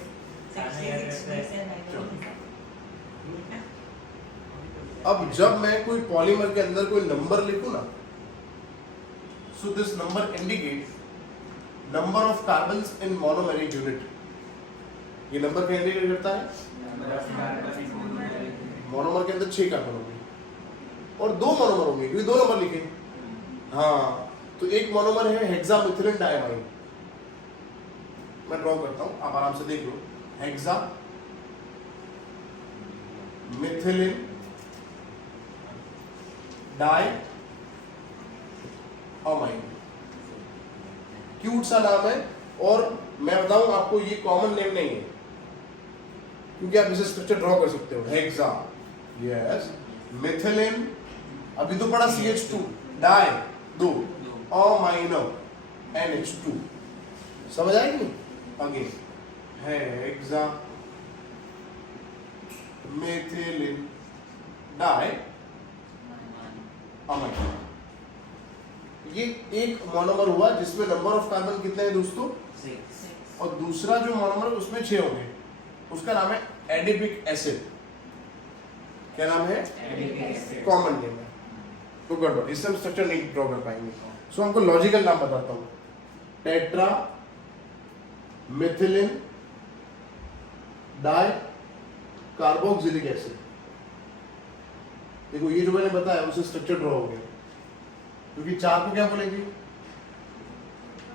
अब जब मैं कोई पॉलीमर के अंदर कोई नंबर लिखूं ना, so this number indicate number of carbons in monomeric unit. ये नंबर क्या इंडिकेट करता है? मोनोमर के अंदर 6 कार्बन होंगे और 2 मोनोमर होंगे, क्योंकि 2 नंबर लिखे। हाँ, तो एक मोनोमर है हेक्सामिथिलिन डायमाइन, मैं ड्रॉ करता हूं, आप आराम से देख लो। हेक्सामिथिलिन डायमाइन, क्यूट सा नाम है, और मैं बताऊं आपको ये कॉमन नेम नहीं है, क्योंकि आप इसे स्ट्रक्चर ड्रॉ कर सकते हो। हेक्सा, यस, मिथिलिन, अभी तो पढ़ा CH2, डाई 2, अमाइनो NH2, समझ आएगी? Again hexa methylene di amino, ये एक मोनोमर हुआ जिसमें नंबर ऑफ कार्बन कितने हैं दोस्तों? 6. और दूसरा जो मोनोमर है उसमें 6 होंगे, उसका नाम है एडिपिक एसिड। क्या नाम है? कॉमन नेम है, तो गड़बड़, इससे हम स्ट्रक्चर नहीं ड्रॉ कर पाएंगे। सो हमको लॉजिकल नाम बताता हूं, tetra methylene di carboxylic acid. देखो ये जो मैंने बताया उससे स्ट्रक्चर ड्रॉ हो गया, क्योंकि 4 को क्या बोलेंगे?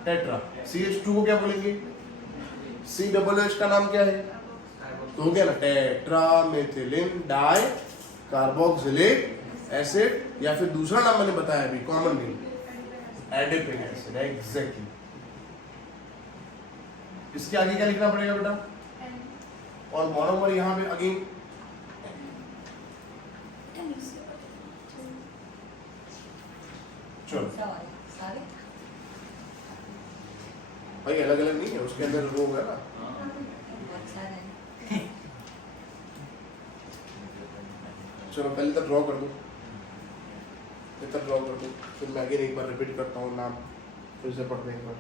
टेट्रा। CH2 को क्या बोलेंगे? COOH का नाम क्या है? तो हो गया ना, tetra methylene di carboxylic acid, या फिर दूसरा नाम मैंने बताया अभी, common name adipic acid. Exactly. इसके आगे क्या लिखना पड़ेगा बेटा? और मोनोमर यहां पे अगेन चलो सारे भाई अलग अलग नहीं है, उसके अंदर वो है ना। बहुत सारे हैं। चलो पहले तक ड्रॉ कर दो, इतना ड्रॉ कर दो, फिर मैं अगेन एक बार रिपीट करता हूँ नाम, फिर से पढ़ते हैं एक बार।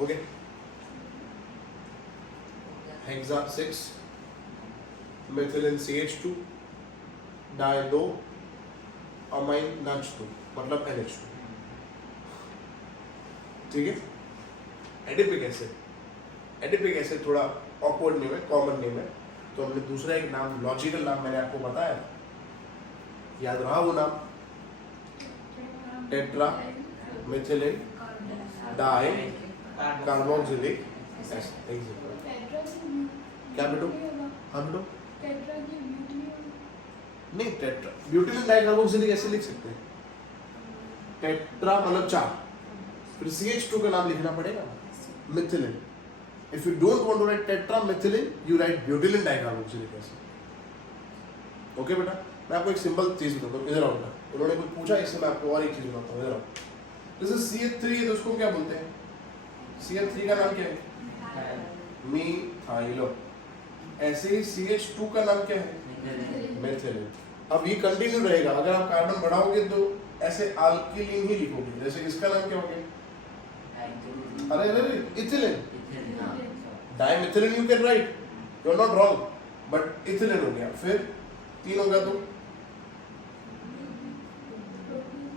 Okay, hexa 6 methylene CH2 di 2 amine NH2, मतलब NH2, ठीक है। एडिपिक एसिड, एडिपिक एसिड थोड़ा ऑकवर्ड नेम है, कॉमन नेम है, तो हमने दूसरा एक नाम, लॉजिकल नाम मैंने आपको बताया, याद रहा वो नाम? Tetra methylene di carboxylic acid. क्या बेटो? हाँ बेटो, नहीं टेट्रा ब्यूटिलिन डाइकार्बोक्सिलिक एसिड लिख सकते हैं, टेट्रा मतलब 4, फिर CH2 का नाम लिखना पड़ेगा methylene. If you don't want to write tetra methylene, you write butylene dicarboxylic acid. Okay बेटा, मैं आपको एक सिंपल चीज बताता हूँ, इधर आओ बेटा, उन्होंने कुछ पूछा, इससे मैं आपको और एक चीज बताता हूँ, इधर आओ। जैसे CH3 है तो उसको क्या बोलते हैं? CH3 का नाम क्या है? मीथाइलो। ऐसे ही CH2 का नाम क्या है? मिथिलिन। अब ये कंटिन्यू रहेगा, अगर आप कार्बन बढ़ाओगे तो ऐसे अल्किलिन ही लिखोगे, जैसे इसका नाम क्या हो गया? अरे अरे ethylene, dimethylene you can write, you are not wrong, but ethylene हो गया, फिर 3 हो गया तो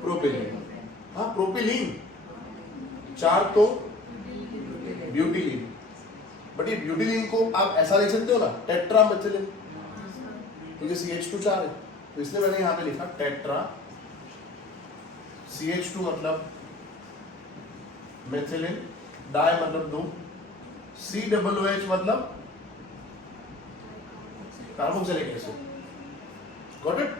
प्रोपिलीन, हाँ प्रोपिलीन, 4 तो ब्यूटिलीन, बट ये ब्यूटिलीन को आप ऐसा लिख सकते हो ना, टेट्रा मिथिलिन, क्योंकि CH2 4 है, तो इसलिए मैंने यहाँ पे लिखा टेट्रा, CH2 मतलब मिथिलिन, डाई मतलब 2, COOH मतलब कार्बोक्सिलिक एसिड। Got it?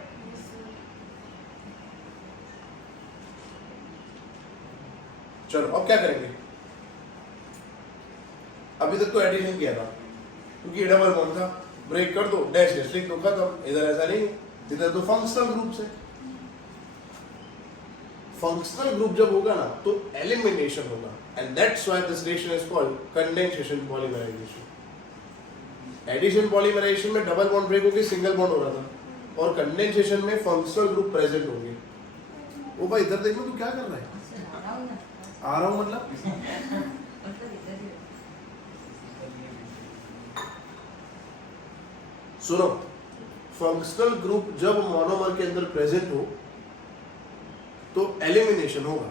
चलो अब क्या करेंगे? अभी तक तो एडिशन किया था, क्योंकि डबल बॉन्ड था, ब्रेक कर दो, डैश डैश लिख दो, खत्म। इधर ऐसा नहीं, इधर तो फंक्शनल ग्रुप से। फंक्शनल ग्रुप जब होगा ना तो एलिमिनेशन होगा, and that's why this reaction is called condensation polymerisation. Addition polymerisation में डबल बॉन्ड ब्रेक होकर सिंगल बॉन्ड हो रहा था, और कंडेंसेशन में फंक्शनल ग्रुप प्रेजेंट होंगे। ओ भाई इधर देखो, तू क्या कर रहा है? आ रहा हूँ मतलब सुनो, फंक्शनल ग्रुप जब मोनोमर के अंदर प्रेजेंट हो तो एलिमिनेशन होगा।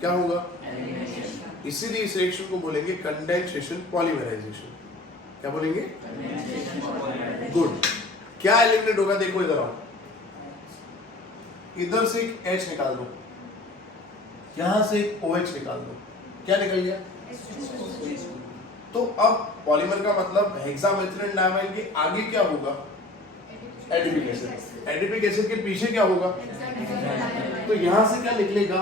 क्या होगा? इसीलिए इस रिएक्शन को बोलेंगे कंडेंसेशन पॉलीमराइजेशन। क्या बोलेंगे? गुड। क्या एलिमिनेट होगा देखो इधर आओ, इधर से एक H निकाल दो, यहां से एक OH निकाल दो, क्या निकल गया? तो अब पॉलीमर का मतलब हेक्सामेथिलीन डायमाइन के आगे क्या होगा? Adipic acid. एडिपिक एसिड के पीछे क्या होगा? तो यहां से क्या निकलेगा?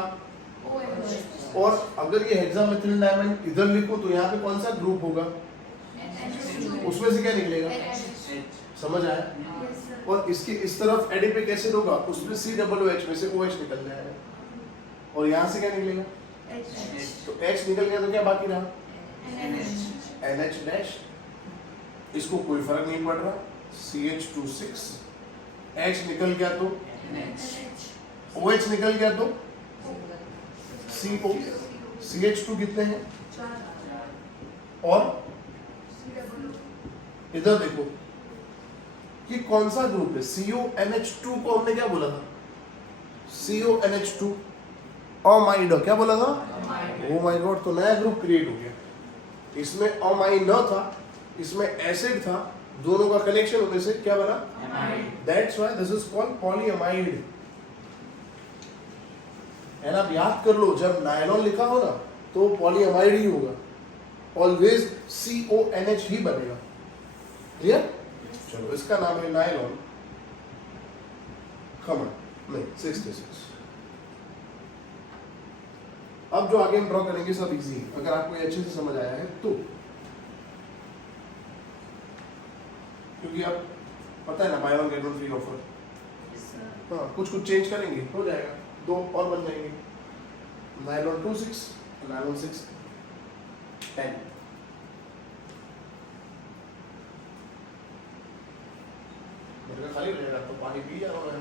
और अगर ये हेक्सामेथिलीन डायमाइन इधर लिखो तो यहाँ पे कौन सा ग्रुप होगा? उसमें से क्या निकलेगा? समझ आया? और इसके इस तरफ एडिपिक एसिड होगा, उसमें COOH में से OH निकल जाएगा, और यहाँ से क्या निकलेगा? तो H निकल गया तो क्या बाकी रहा? NH dash. इसको कोई फर्क नहीं पड़ रहा, CH2 H निकल गया तो OH निकल गया तो CO। CH2 कितने हैं? और इधर देखो कि कौन सा ग्रुप है? CONH2 को हमने क्या बोला था? CONH2 amide. क्या बोला था? ओ माय गॉड, तो नया ग्रुप क्रिएट हो गया। इसमें अमाइन न था, इसमें एसिड था, दोनों का कनेक्शन होने से क्या बना? That's why this is called polyamide. And आप याद कर लो, जब नायलॉन लिखा हो ना तो पॉलीअमाइड ही होगा, ऑलवेज CONH ही बनेगा। क्लियर? चलो, इसका नाम है नायलॉन। खमन नहीं 66। अब जो आगे हम ड्रॉ करेंगे सब इजी है, अगर आपको ये अच्छे से समझ आया है तो, क्योंकि अब पता है ना by one get one free offer. हाँ, कुछ चेंज करेंगे हो जाएगा, 2 और बन जाएंगे। Nylon 26, nylon 6 10। मेरे का खाली रहेगा तो पानी पी जा रहा है।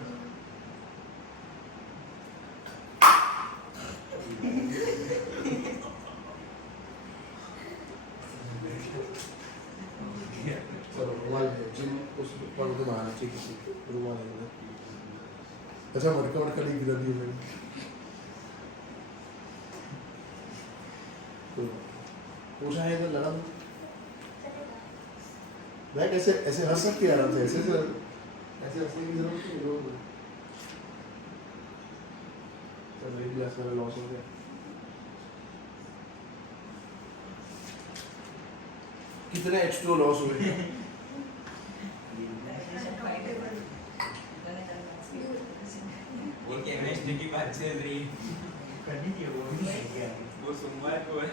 चलो रुमाल है, जिन उस पर तो मारना चाहिए किसी रुमाल है। अच्छा, मटका नहीं गिरा दिया मैंने। तो पूछा है तो लड़ा मैं कैसे ऐसे हंस सकती है आराम से, ऐसे हंसने की जरूरत नहीं। चलो एक गिलास मेरा लॉस हो गया। कितने H2O लॉस हुए? वो केमिस्ट्री की बात चल रही है, वो सोमवार को है।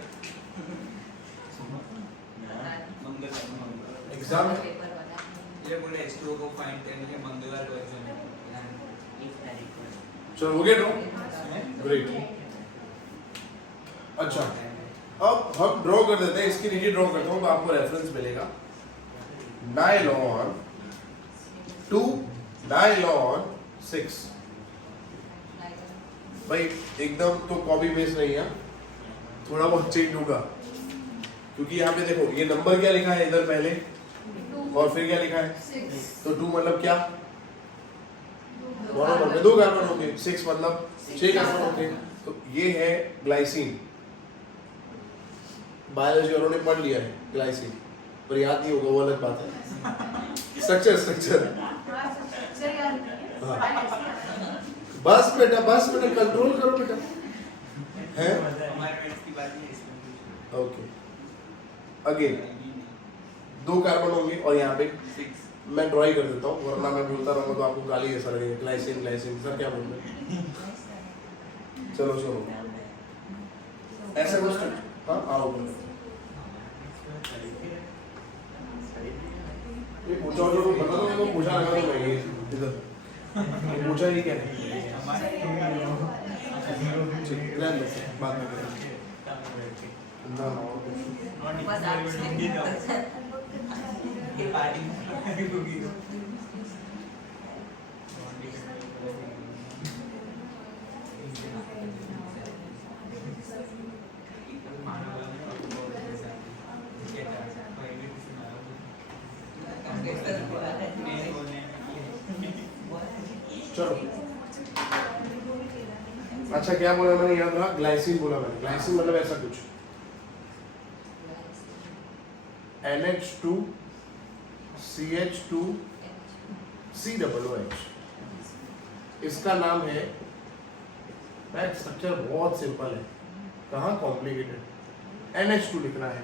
एग्जाम है, ये बोले H2O को फाइंड करने के मंगलवार को एग्जाम है। चलो हो गया ड्रॉ, ग्रेट। अच्छा, अब हम ड्रॉ कर देते हैं, इसकी नीचे ड्रॉ करता हूँ तो आपको रेफरेंस मिलेगा। Nylon 2, nylon 6। भाई एकदम तो कॉपी पेस्ट नहीं है, थोड़ा बहुत चेंज होगा, क्योंकि यहाँ पे देखो ये नंबर क्या लिखा है इधर पहले, और फिर क्या लिखा है? 6। तो 2 मतलब क्या? बराबर में 2 कार्बन होंगे, 6 मतलब 6 कार्बन होंगे। तो ये है ग्लाइसिन। बायोलॉजी वालों ने पढ़ लिया है ग्लाइसिन, पर याद नहीं होगा वो अलग बात है। स्ट्रक्चर बस बेटा कंट्रोल करो बेटा, है हमारे में इसकी बात नहीं है इसमें। ओके। अगेन 2 कार्बन होंगे और यहाँ पे 6। मैं ड्रॉ ही कर देता हूँ, वरना मैं बोलता रहूँगा तो आपको गाली ऐसा लगेगा। ग्लाइसिन सर क्या बोल रहे हैं? चलो ऐसा कुछ। हाँ आओ, ये पूछा जो बता दो, मेरे को पूछा लगा तो मैं ये इधर पूछा ही क्या है? बात में करेंगे ना। चलो अच्छा, क्या बोला मैंने? याद रहा, ग्लाइसिन बोला मैंने। ग्लाइसिन मतलब ऐसा कुछ, NH2 CH2 COOH। इसका नाम है, स्ट्रक्चर बहुत सिंपल है, कहाँ कॉम्प्लिकेटेड। NH2 लिखना है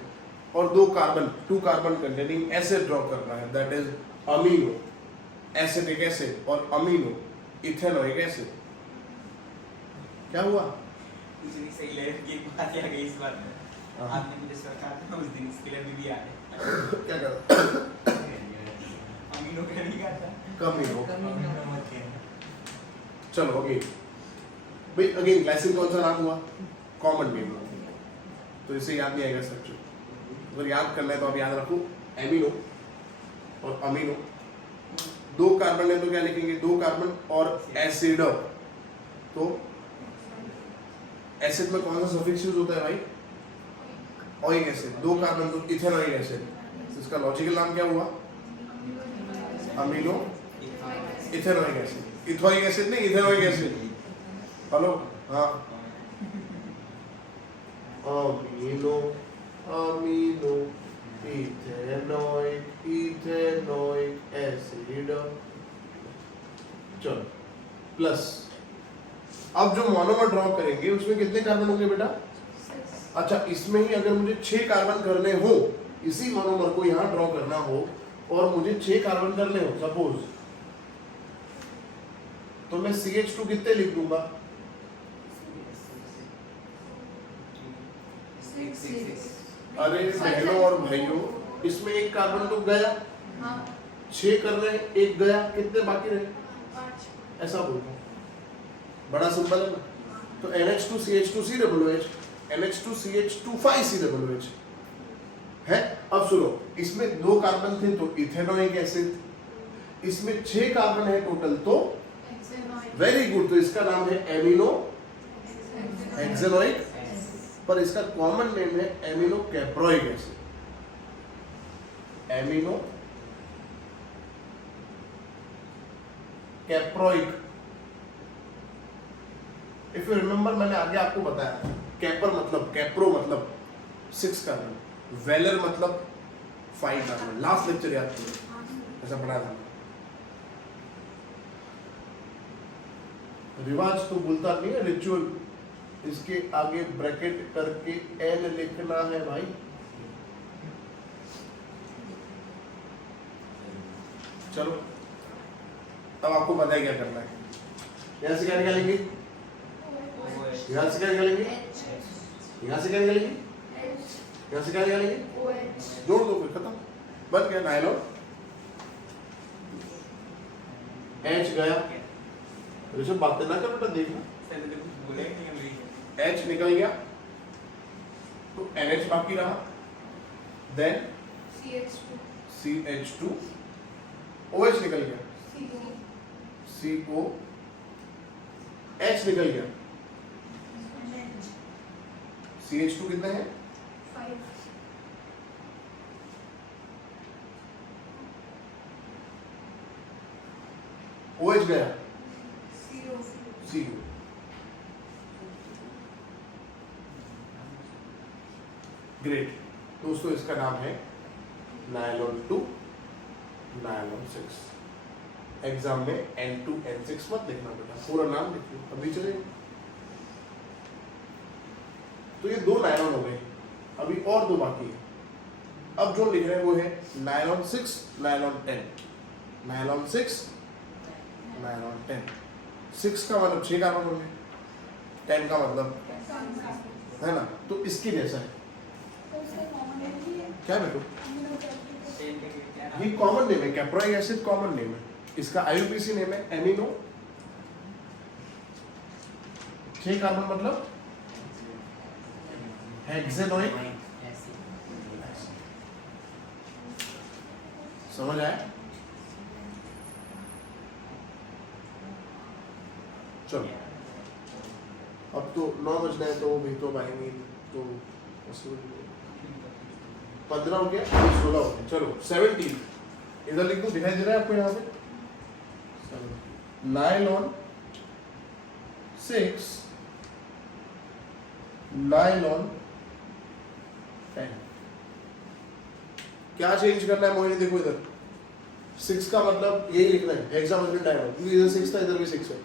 और 2 कार्बन कंटेनिंग एसिड ड्रॉ करना है, that is amino acetic acid और अमीनो इथेनोइक एसिड। क्या हुआ? कुछ नहीं, सही लग की एक बात आ गई इस बात में। आपने मुझे सरकार था उस दिन, इसके लिए भी आ गए। क्या कर अमीनो का नहीं कहा था, कमीनो। अमीनो मत कहना। चलो अगेन भाई, अगेन ग्लाइसिन कौन सा नाम हुआ? Common name. तो इसे याद नहीं आएगा स्ट्रक्चर, अगर याद करना है तो आप याद रखो एमिनो और अमीनो। 2 कार्बन है तो क्या लिखेंगे? 2 कार्बन और एसिड। तो एसिड में कौन सा सफिक्स यूज होता है भाई? Oic acid. 2 कार्बन तो इथेनोइक एसिड। इसका लॉजिकल नाम क्या हुआ? Amino ethanoic acid. Ethoic acid नहीं, इथेनोइक एसिड। हेलो, हाँ, अमीनो अमीनो इथेनोइक एसिड। चलो प्लस। अब जो मोनोमर ड्रॉ करेंगे उसमें कितने कार्बन होंगे बेटा? अच्छा, इसमें ही अगर मुझे 6 कार्बन करने हो, इसी मोनोमर को यहां ड्रॉ करना हो और मुझे 6 कार्बन करने हो सपोज, तो मैं CH2 कितने लिख दूंगा? 6 अरे बहनों और भाइयों, इसमें 1 कार्बन तो गया, 6 कर रहे हैं, 1 गया, कितने बाकी रहे? 5। ऐसा बोलता हूँ, बड़ा सिंपल है ना। तो NH2 CH2 COOH, NH2 CH2 5COOH है। अब सुनो, इसमें 2 कार्बन थे तो इथेनोइक एसिड, इसमें 6 कार्बन है टोटल, तो वेरी गुड, तो इसका नाम है एमिनो हेक्सेनोइक, पर इसका कॉमन नेम है amino caproic acid. Amino caproic. If you remember, मैंने आगे आपको बताया, कैपर मतलब, कैप्रो मतलब 6 कार्बन, वेलर मतलब 5 कार्बन। लास्ट लेक्चर याद करो, ऐसा पढ़ा था। रिवाज तो बोलता नहीं है, रिचुअल। इसके आगे ब्रैकेट करके N लिखना है भाई। चलो, अब आपको पता है क्या करना है। यहां से क्या निकालेंगे? यहां से क्या निकालेंगे? यहां से क्या निकालेंगे? यहां से क्या निकालेंगे? जोड़ दो, फिर खत्म, बन गया नायलॉन। H गया, ऋषभ बातें ना कर बेटा, देखना। सर ने तो कुछ बोला ही नहीं अभी। H निकल गया तो NH बाकी रहा, देन CH2, OH निकल गया, CO, H निकल गया, CH2 कितने हैं? 5। OH गया, CO। CO। ग्रेट दोस्तों, इसका नाम है नायलॉन 2, नायलॉन 6। एग्जाम में N2 N6 मत लिखना बेटा, पूरा नाम लिखो, अभी चलेगा। तो ये 2 नायलॉन हो गए, अभी और 2 बाकी है। अब जो लिख रहे हैं वो है नायलॉन 6, नायलॉन 10। Nylon 6, nylon 10। 6 का मतलब 6 कार्बन हो गए, 10 का मतलब है ना, तो इसकी जैसा है। क्या बेटो? ये कॉमन नेम है, कैप्रोइक एसिड कॉमन नेम है, इसका IUPAC नेम है एमिनो। 6 कार्बन मतलब हेक्सेनोइक। समझ आया? चलो, अब तो 9 बज रहे हैं, तो भी तो आएंगे, तो 15 हो गया, 16 हो गया। चलो 17 इधर लिख दो, दिखाई दे रहा है आपको यहाँ पे? Nylon 6, nylon 10। क्या चेंज करना है मोहिनी, देखो इधर 6 का मतलब यही लिखना है हेक्सामेथ्रिन डायमंड, क्योंकि इधर 6 था इधर भी 6 है,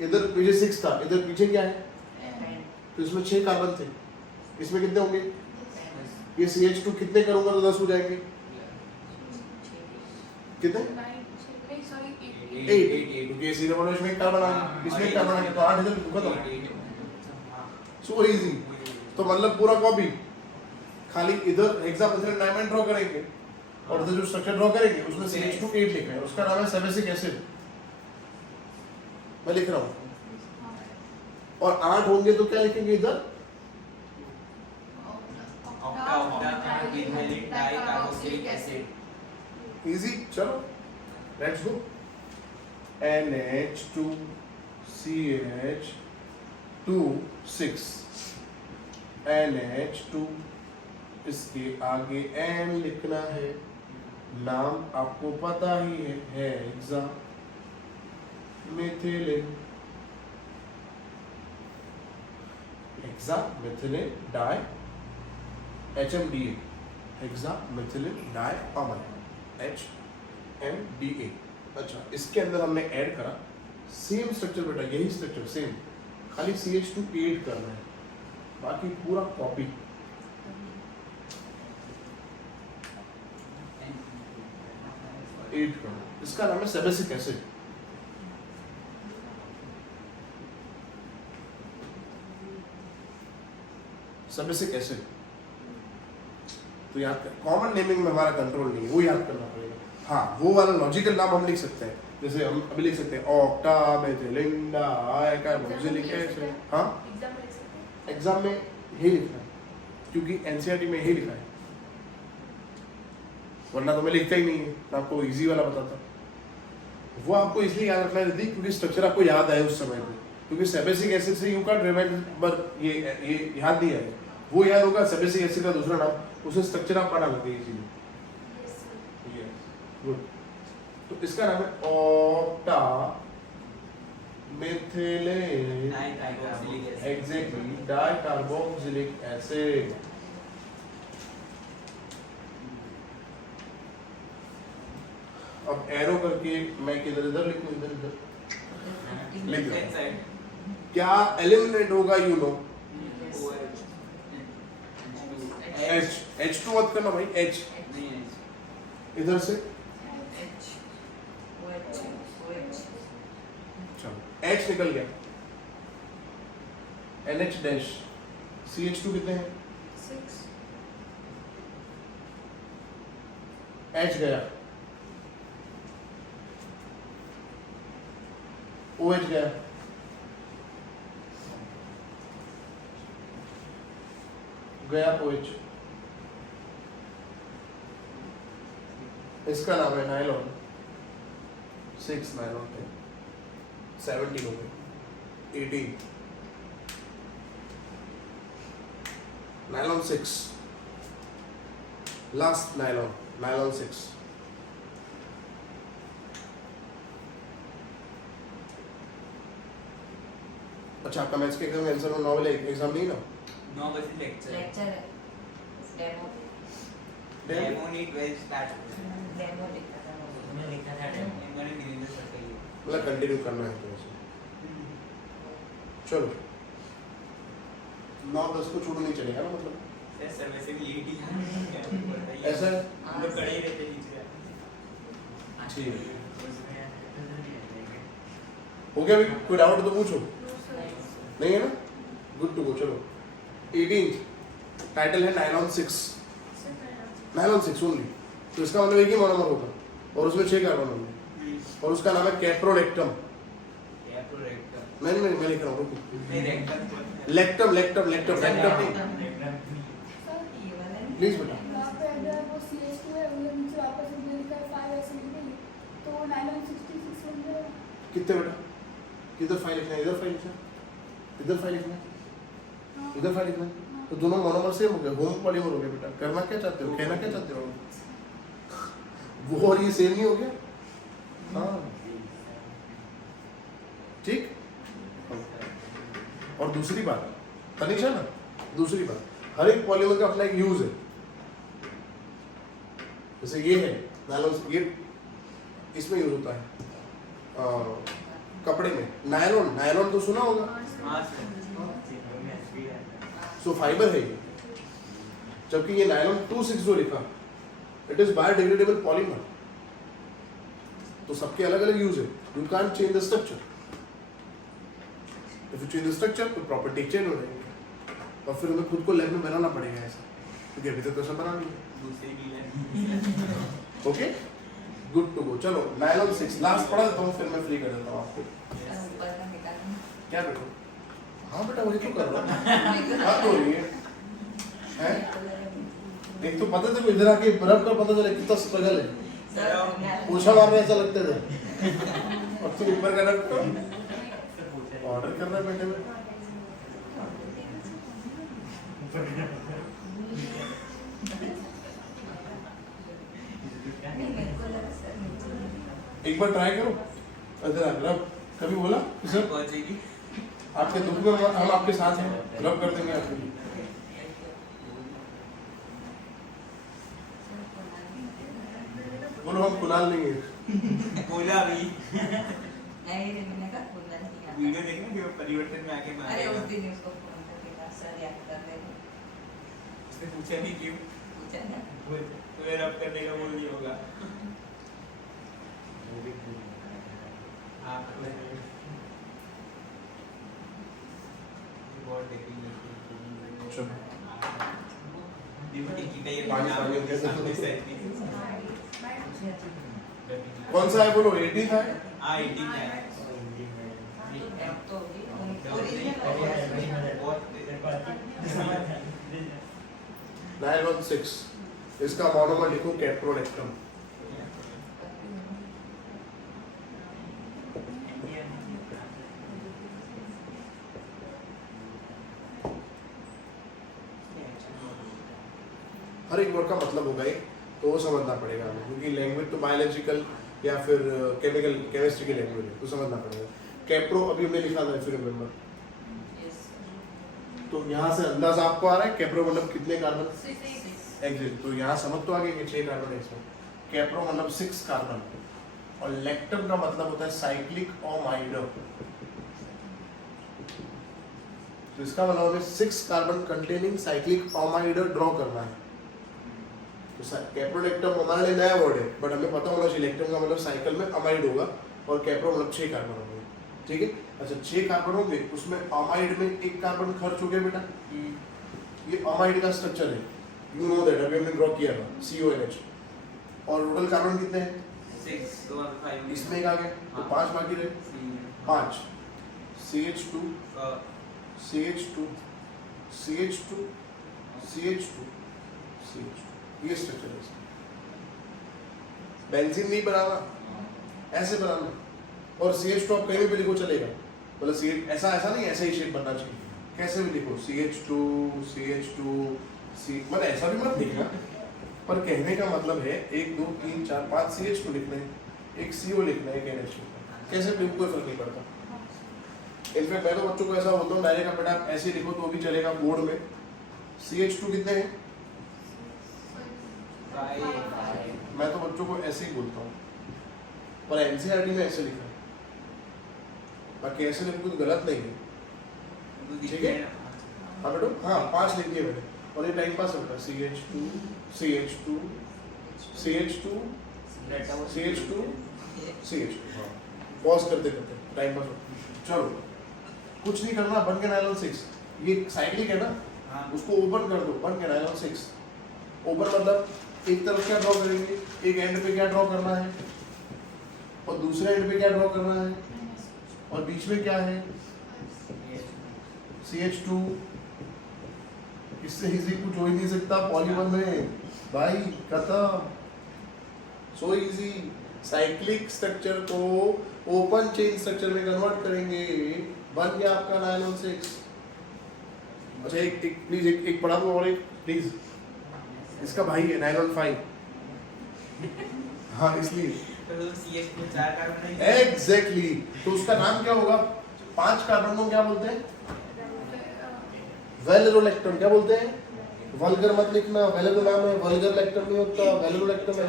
इधर पीछे 6 था इधर पीछे क्या है, तो इसमें 6 कार्बन थे, इसमें कितने होंगे, ये CH2 कितने करूंगा तो 10 हो जाएंगे, कितने 8, क्योंकि ये सीधे बोलो इसमें एक कार्बन आ गया, इसमें एक कार्बन आ गया, तो 8 इधर खत्म, सो इजी। तो मतलब पूरा कॉपी, खाली इधर हेक्सामेथ्रिन डायमंड ड्रॉ करेंगे और इधर जो स्ट्रक्चर ड्रॉ करेंगे उसमें CH2 8 लिखना है, उसका नाम है सेबेसिक एसिड, मैं लिख रहा हूँ, और 8 होंगे तो क्या लिखेंगे इधर, इजी। चलो लेट्स गो, NH2CH2 6, NH2, इसके आगे N लिखना है, नाम आपको पता ही है हेक्सामेथिलिन, हेक्सामेथिलिन डाई HMDA, हेक्सामेथिलिन डाई अमल HMDA। अच्छा, इसके अंदर हमने ऐड करा सेम स्ट्रक्चर बेटा, यही स्ट्रक्चर सेम, खाली CH2 8 करना है, बाकी पूरा कॉपी। एड करना, इसका नाम है सेबेसिक एसिड। सेबेसिक एसिड तो याद कर, कॉमन नेमिंग में हमारा कंट्रोल नहीं है, वो याद करना पड़ेगा। हाँ, वो वाला लॉजिकल नाम हम लिख सकते हैं, जैसे हम अभी लिख सकते हैं ऑक्टामेथिलिन डाइकार्बोक्सिलिक एसिड। हाँ, एग्जाम में यही लिखना है, क्योंकि NCERT में यही लिखा है, वरना तो मैं लिखता ही नहीं है, मैं आपको इजी वाला बताता। वो आपको इसलिए याद रखना है क्योंकि स्ट्रक्चर आपको याद आए उस समय पे, क्योंकि सेबेसिक एसिड से यू कैन रिमेंबर, ये याद नहीं है, वो याद होगा सेबेसिक एसिड का दूसरा नाम, उसे स्ट्रक्चर आप पढ़ा लोगे इजीली। गुड, तो इसका नाम है ऑक्टामेथिलिन एग्जैक्टली डाइकार्बोक्सिलिक एसिड। अब एरो करके मैं किधर इधर लिखूं, इधर इधर लिख दो, क्या एलिमिनेट होगा, यू नो H2 मत करना भाई, H इधर से, चलो H निकल गया, NH डैश, CH2 कितने हैं, 6, H गया, OH गया, गया OH, इसका नाम है नायलॉन, 6 नायलॉन थे, 17 हो गए, 18 नायलॉन 6, लास्ट नायलॉन, नायलॉन 6। अच्छा, आपका मैथ्स के एग्जाम आंसर में 9 वाले एग्जाम नहीं ना, 9 बजे लेक्चर लेक्चर है, डेमो डेमो नहीं 12 स्टार्ट डेमो लिखा था, मैंने लिखा था डेमो, मैंने गिरिंदर सर का ही मतलब कंटिन्यू करना है तो ऐसे। चलो 9-10 को छूट नहीं चलेगा ना, मतलब सर वैसे भी लेट ही ऐसा है? हम लोग खड़े ही रहते नीचे। ठीक है, हो गया, अभी कोई डाउट तो पूछो, नहीं है ना, गुड टू गो। चलो 18 टाइटल है नायलॉन 6, नायलॉन 6 ओनली, तो इसका मतलब एक ही मोनोमर होगा और उसमें 6 कार्बन होंगे, और उसका नाम है कैप्रोलेक्टम। नहीं मैं लिख रहा हूँ, लेक्टम लेक्टम लेक्टम लेक्टम नहीं, प्लीज बेटा। वहाँ पे अगर वो CH2 है, उधर नीचे वापस उधर लिखा है 5 ऐसे लिख देंगे, तो वो 966 बन जाएगा। कितने बेटा, किधर फाइल लिखना है, इधर फाइल लिखना है, इधर फाइल लिखना है, इधर फाइल लिखना है, तो दोनों मोनोमर सेम हो गए, होम पॉलीमर हो गए बेटा। करना क्या चाहते हो, कहना क्या चाहते हो, वो और ये सेम नहीं हो गया? हाँ ठीक। और दूसरी बात तनिषा ना, दूसरी बात, हर एक पॉलीमर का अपना एक यूज है, जैसे ये है नायलॉन, ये इसमें यूज होता है कपड़े में। नायलॉन, नायलॉन तो सुना होगा, हाँ सर सो फाइबर है ये। जबकि ये नायलॉन 2,6 जो लिखा, इट इज बायोडिग्रेडेबल पॉलीमर। तो सबके अलग अलग यूज है, you can't change the structure. If you change the structure तो प्रॉपर्टी चेंज हो जाएगी और फिर हमें खुद को लैब में बनाना पड़ेगा ऐसा, क्योंकि अभी तक तो ऐसा बना नहीं है। दूसरे की ले ओके, गुड टू गो। चलो नायलॉन 6 लास्ट पढ़ा देता हूँ, फिर मैं फ्री कर देता हूँ आपको। सर ऊपर का निकालना। क्या बेटा? हाँ बेटा वही तो कर रहा हूँ। बात हो रही है हैं? एक तो पता था इधर आके बर्फ का पता चला कितना स्ट्रगल है। सर पूछा मारने ऐसा लगता था और तू ऊपर का रख ऑर्डर कर रहा है बेटे में। नहीं मेरे को लगा सर नीचे। एक बार ट्राई करो इधर आ रब। कभी बोला सर पहुंचेगी आपके दुख में हम आपके साथ हैं, रब कर देंगे आपके लिए। बोलो हम कुणाल नहीं है। बोला भी नहीं रे मैंने कहा खुला नहीं आता। वीडियो देखना कि वो परिवर्तन में आके अरे उस मारेगा। दिन उसको फोन करके कहा सर याद कर रहे थे। उसने पूछा नहीं क्यों, पूछा ना तो ये रब करने का बोल दिया होगा। हाँ बहुत देखेंगे चलो डिप्टी की कई पानी पानी कैसे सामने से आई थी। कौन सा है बोलो? 18 है। हाँ 18 है अब तो ओरिजिनल नायलॉन 6 इसका मोनोमर लिखो कैप्रोडेक्टम। हर एक वर्ड का मतलब होगा एक, तो वो समझना पड़ेगा हमें, क्योंकि लैंग्वेज तो बायोलॉजिकल या फिर केमिकल केमिस्ट्री की लैंग्वेज है, तो समझना पड़ेगा। कैप्रो अभी हमने लिखा था, फिर रिमेंबर। तो यहाँ से अंदाजा आपको आ रहा है कैप्रो मतलब कितने कार्बन? 6 एग्जैक्ट। तो यहाँ समझ तो आ गई कि 6 कार्बन है इसमें। कैप्रो मतलब 6 कार्बन, और लैक्टम का मतलब होता है साइक्लिक अमाइड। तो इसका मतलब हमें 6 carbon containing cyclic amide draw करना है। तो कैप्रोलेक्टम हमारे लिए नया वर्ड है, बट हमें पता होना चाहिए लेक्टम का मतलब साइकिल में अमाइड होगा, और कैप्रो मतलब 6 कार्बन होंगे। ठीक है, अच्छा 6 कार्बन होंगे, उसमें अमाइड में 1 कार्बन खर्च हो गया बेटा। ये अमाइड का स्ट्रक्चर है, यू नो दैट, अभी हमने ड्रॉ किया था CONH। और टोटल कार्बन कितने हैं? 6 और 5 इसमें एक आ गए, तो 5 बाकी रहे। 5 CH2 CH2 CH2 CH2 CH2, ये स्ट्रक्चर है इसका। बेंजीन नहीं बनाना, ऐसे बनाना, और CH2 आप कहीं भी लिखो चलेगा, मतलब CH ऐसा ऐसा नहीं, ऐसा ही शेप बनना चाहिए, कैसे भी लिखो CH2 CH2 मतलब ऐसा भी मत लिखना, पर कहने का मतलब है 1 2 3 4 5 CH2 लिखना है, एक CO लिखना है, NH लिखना है, कैसे भी कोई फर्क नहीं पड़ता। इनफैक्ट मैं तो बच्चों को ऐसा बोलता हूँ डायरेक्ट बेटा ऐसे लिखो तो भी चलेगा बोर्ड में। CH2 कितने हैं? मैं तो बच्चों को ऐसे ही बोलता हूँ, पर NCERT में ऐसे लिखा है, बाकी ऐसे लिखो तो गलत नहीं है। ठीक है, हाँ बेटो, हाँ 5 लिख दिए मैंने, और ये टाइम पास होता है CH2 CH2 CH2 CH2 CH2, हाँ पॉज करते करते टाइम पास होता है। चलो कुछ नहीं करना, बन गया नायलॉन 6। ये साइक्लिक है ना, उसको ओपन कर दो, बन गया नायलॉन 6। ओपन मतलब एक तरफ क्या ड्रॉ करेंगे, एक एंड पे क्या ड्रॉ करना है, और दूसरे एंड पे क्या ड्रॉ करना है, और बीच में क्या है CH2। इससे इजी कुछ हो ही नहीं सकता पॉलीमर में भाई, खत्म, सो इजी। साइक्लिक स्ट्रक्चर को ओपन चेन स्ट्रक्चर में कन्वर्ट करेंगे, बन गया आपका नायलॉन 6। अच्छा एक प्लीज एक पढ़ा दो, और एक प्लीज, इसका भाई है नायलॉन 5। हाँ इसलिए तो CH2 4 कार्बन है। एग्जैक्टली, तो उसका नाम क्या होगा? 5 कार्बन को क्या बोलते हैं? वेलरोलेक्टम। क्या बोलते हैं? वल्गर मत लिखना, वैलेरो नाम है, वल्गर लेक्टम नहीं होता, वैलेरो लेक्टम है।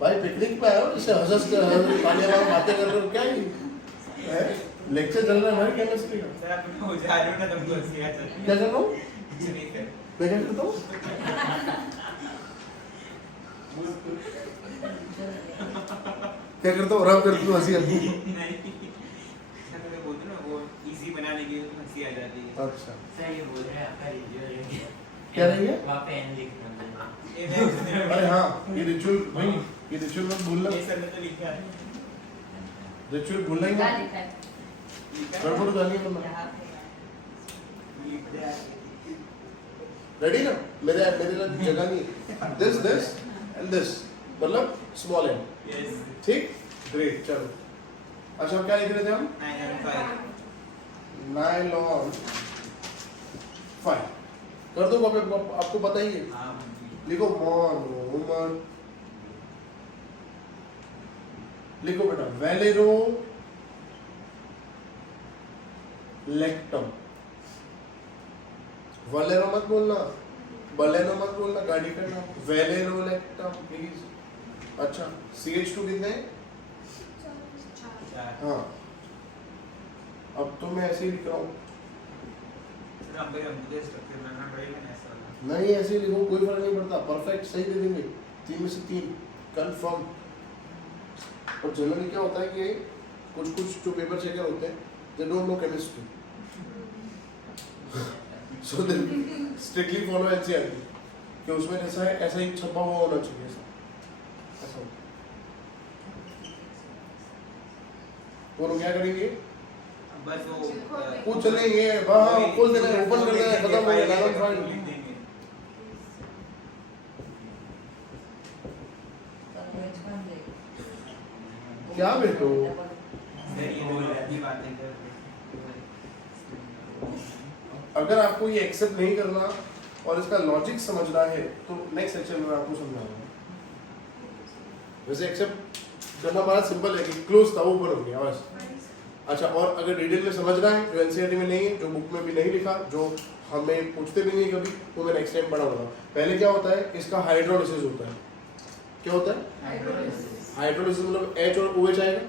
भाई पिकनिक पे आए हो, इससे हंस पानी वाला बातें कर रहे हो क्या है? लेक्चर चल रहा है हमारे केमिस्ट्री का। सर आप जा रहे हो ना तुमको हंसी आ जाती क्या कर रहा हूँ? कुछ नहीं कर मैं क्या करता हूँ? क्या करता हूँ? आराम करता हूँ, हंसी आती है। नहीं सर मैं बोलते ना वो इजी बनाने के लिए हंसी आ जाती है। अच्छा सर ये बोल रहे हैं आपका रिचुअल क्या रही है? वहाँ पे एन लिखना है। ये मैं अरे हाँ, ये रिचुअल भाई, ये रिचुअल मत भूलना। ये सर ने तो लिखा है रिचुअल भूलना ही क्या मत। लिखा है? गड़बड़ हो जानी है वरना। यहाँ पे लिख दिया रेडी ना? मेरे मेरे लिए जगह नहीं है। दिस एंड दिस, मतलब स्मॉल एन। यस ठीक, ग्रेट, चलो। अच्छा अब क्या लिख रहे थे हम? 905 नाइलॉन 5 कर दो कॉपी, आपको पता ही है। हां लिखो मोनोमर, लिखो बेटा वैलेरो लेक्टम। वैलेरो मत बोलना, बलेनो मत बोलना, गाड़ी का नाम। वैलेरो लेक्टम प्लीज। अच्छा CH2 कितने हैं? हाँ, अब तो मैं ऐसे ही लिख रहा हूँ। सर हम भाई हमको स्ट्रक्चर बनाना पड़ेगा ना ऐसा वाला। नहीं ऐसे ही लिखो, कोई फर्क नहीं पड़ता, परफेक्ट सही दे देंगे। 3 में से 3 कंफर्म। और जनरली क्या होता है कि कुछ जो पेपर चेकर होते हैं, they don't know chemistry, so they strictly follow NCERT कि उसमें जैसा है ऐसा ही छपा हुआ होना चाहिए। ऐसा वो लोग क्या करेंगे? बस वो चलेंगे वहाँ, खोल देना है, ओपन कर देना है, खत्म हो गया, डायलॉग फाइल। लिख देंगे सब वेज बन गई। क्या बेटो? सर ये तो गलत बातें कर रहे अगर आपको ये एक्सेप्ट नहीं करना और इसका लॉजिक समझना है तो नेक्स्ट सेक्शन में मैं आपको समझाऊंगा। वैसे एक्सेप्ट करना हमारा सिंपल है कि क्लोज था, ओपन हो गया बस। अच्छा, और अगर डिटेल में समझना है जो एनसीईआरटी में नहीं है, जो बुक में भी नहीं लिखा, जो हमें पूछते भी नहीं कभी, वो मैं नेक्स्ट टाइम पढ़ाऊंगा। पहले क्या होता है, इसका हाइड्रोलिसिस होता है। क्या होता है? हाइड्रोलिसिस मतलब H और OH आएगा।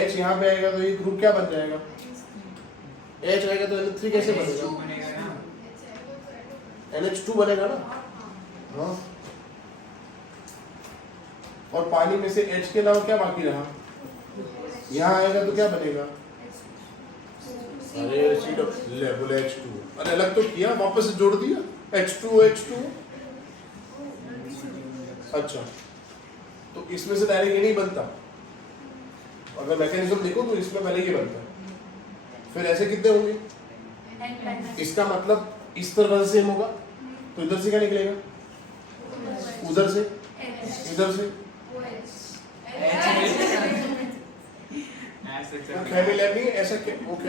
H यहाँ पे आएगा तो ये ग्रुप क्या बन जाएगा? H आएगा तो NH3 कैसे बनेगा? बनेगा ना NH2 बनेगा ना। हाँ, और पानी में से H के अलावा क्या बाकी रहा? यहाँ आएगा तो क्या बनेगा? अरे लेवल H2, अरे अलग तो किया, वापस से जोड़ दिया H2O। अच्छा, तो इसमें से डायरेक्ट ये नहीं बनता। अगर मैकेनिज्म देखो तो इसमें पहले ये बनता है, फिर ऐसे कितने होंगे? इसका मतलब इस तरह से होगा तो इधर से क्या निकलेगा? उधर से, इधर से। लैब नहीं ऐसा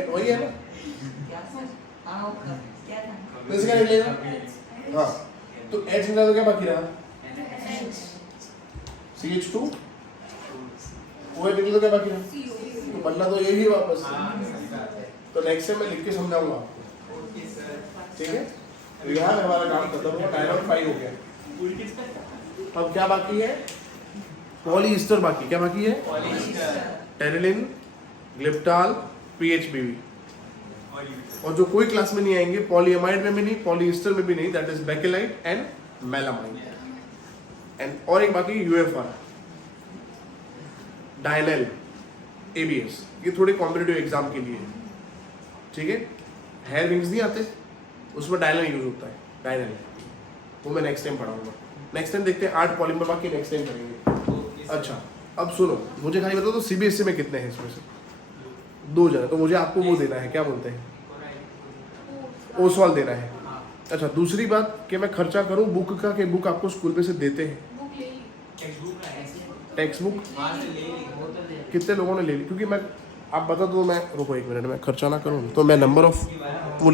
वही है ना? क्या सर? हाँ वो क्या था? तो इसका निकलेगा। हाँ, तो H निकला तो क्या बाकी रहा? CH2। OH निकला तो क्या बाकी रहा? तो बनना तो यही है वापस। तो नेक्स्ट टाइम मैं लिख के समझाऊंगा आपको, ओके सर ठीक है? तो यहाँ में हमारा काम खत्म हुआ, डायलॉग 5 हो गया। अब क्या बाकी है? पॉलीएस्टर बाकी। क्या बाकी है? Terylene, glyptal, PHBV। और जो कोई क्लास में नहीं आएंगे, पॉलीएमाइड में भी नहीं, पॉलीएस्टर में भी नहीं, that is bakelite and melamide. And और एक बाकी UFR, डायनेल, ABS। ये थोड़े कॉम्पिटिटिव एग्जाम के लिए है, ठीक है? हेयर विंग्स नहीं आते, उसमें डायनेल यूज होता है, डायनेल। वो मैं नेक्स्ट टाइम पढ़ाऊंगा। नेक्स्ट टाइम देखते हैं 8 पॉलीमर बाकी, नेक्स्ट टाइम करेंगे। अच्छा, अब सुनो, मुझे खाली बताओ तो CBSE में कितने हैं इसमें से? 2 जने, तो मुझे आपको वो देना है, क्या बोलते हैं, ओसवाल देना है। अच्छा, दूसरी बात कि मैं खर्चा करूं बुक का, कि बुक आपको स्कूल पे से देते हैं? टेक्स्ट बुक कितने लोगों ने ले ली? क्योंकि मैं, आप बता दो, मैं रुको 1 मिनट, मैं खर्चा ना करूं तो मैं नंबर ऑफ वो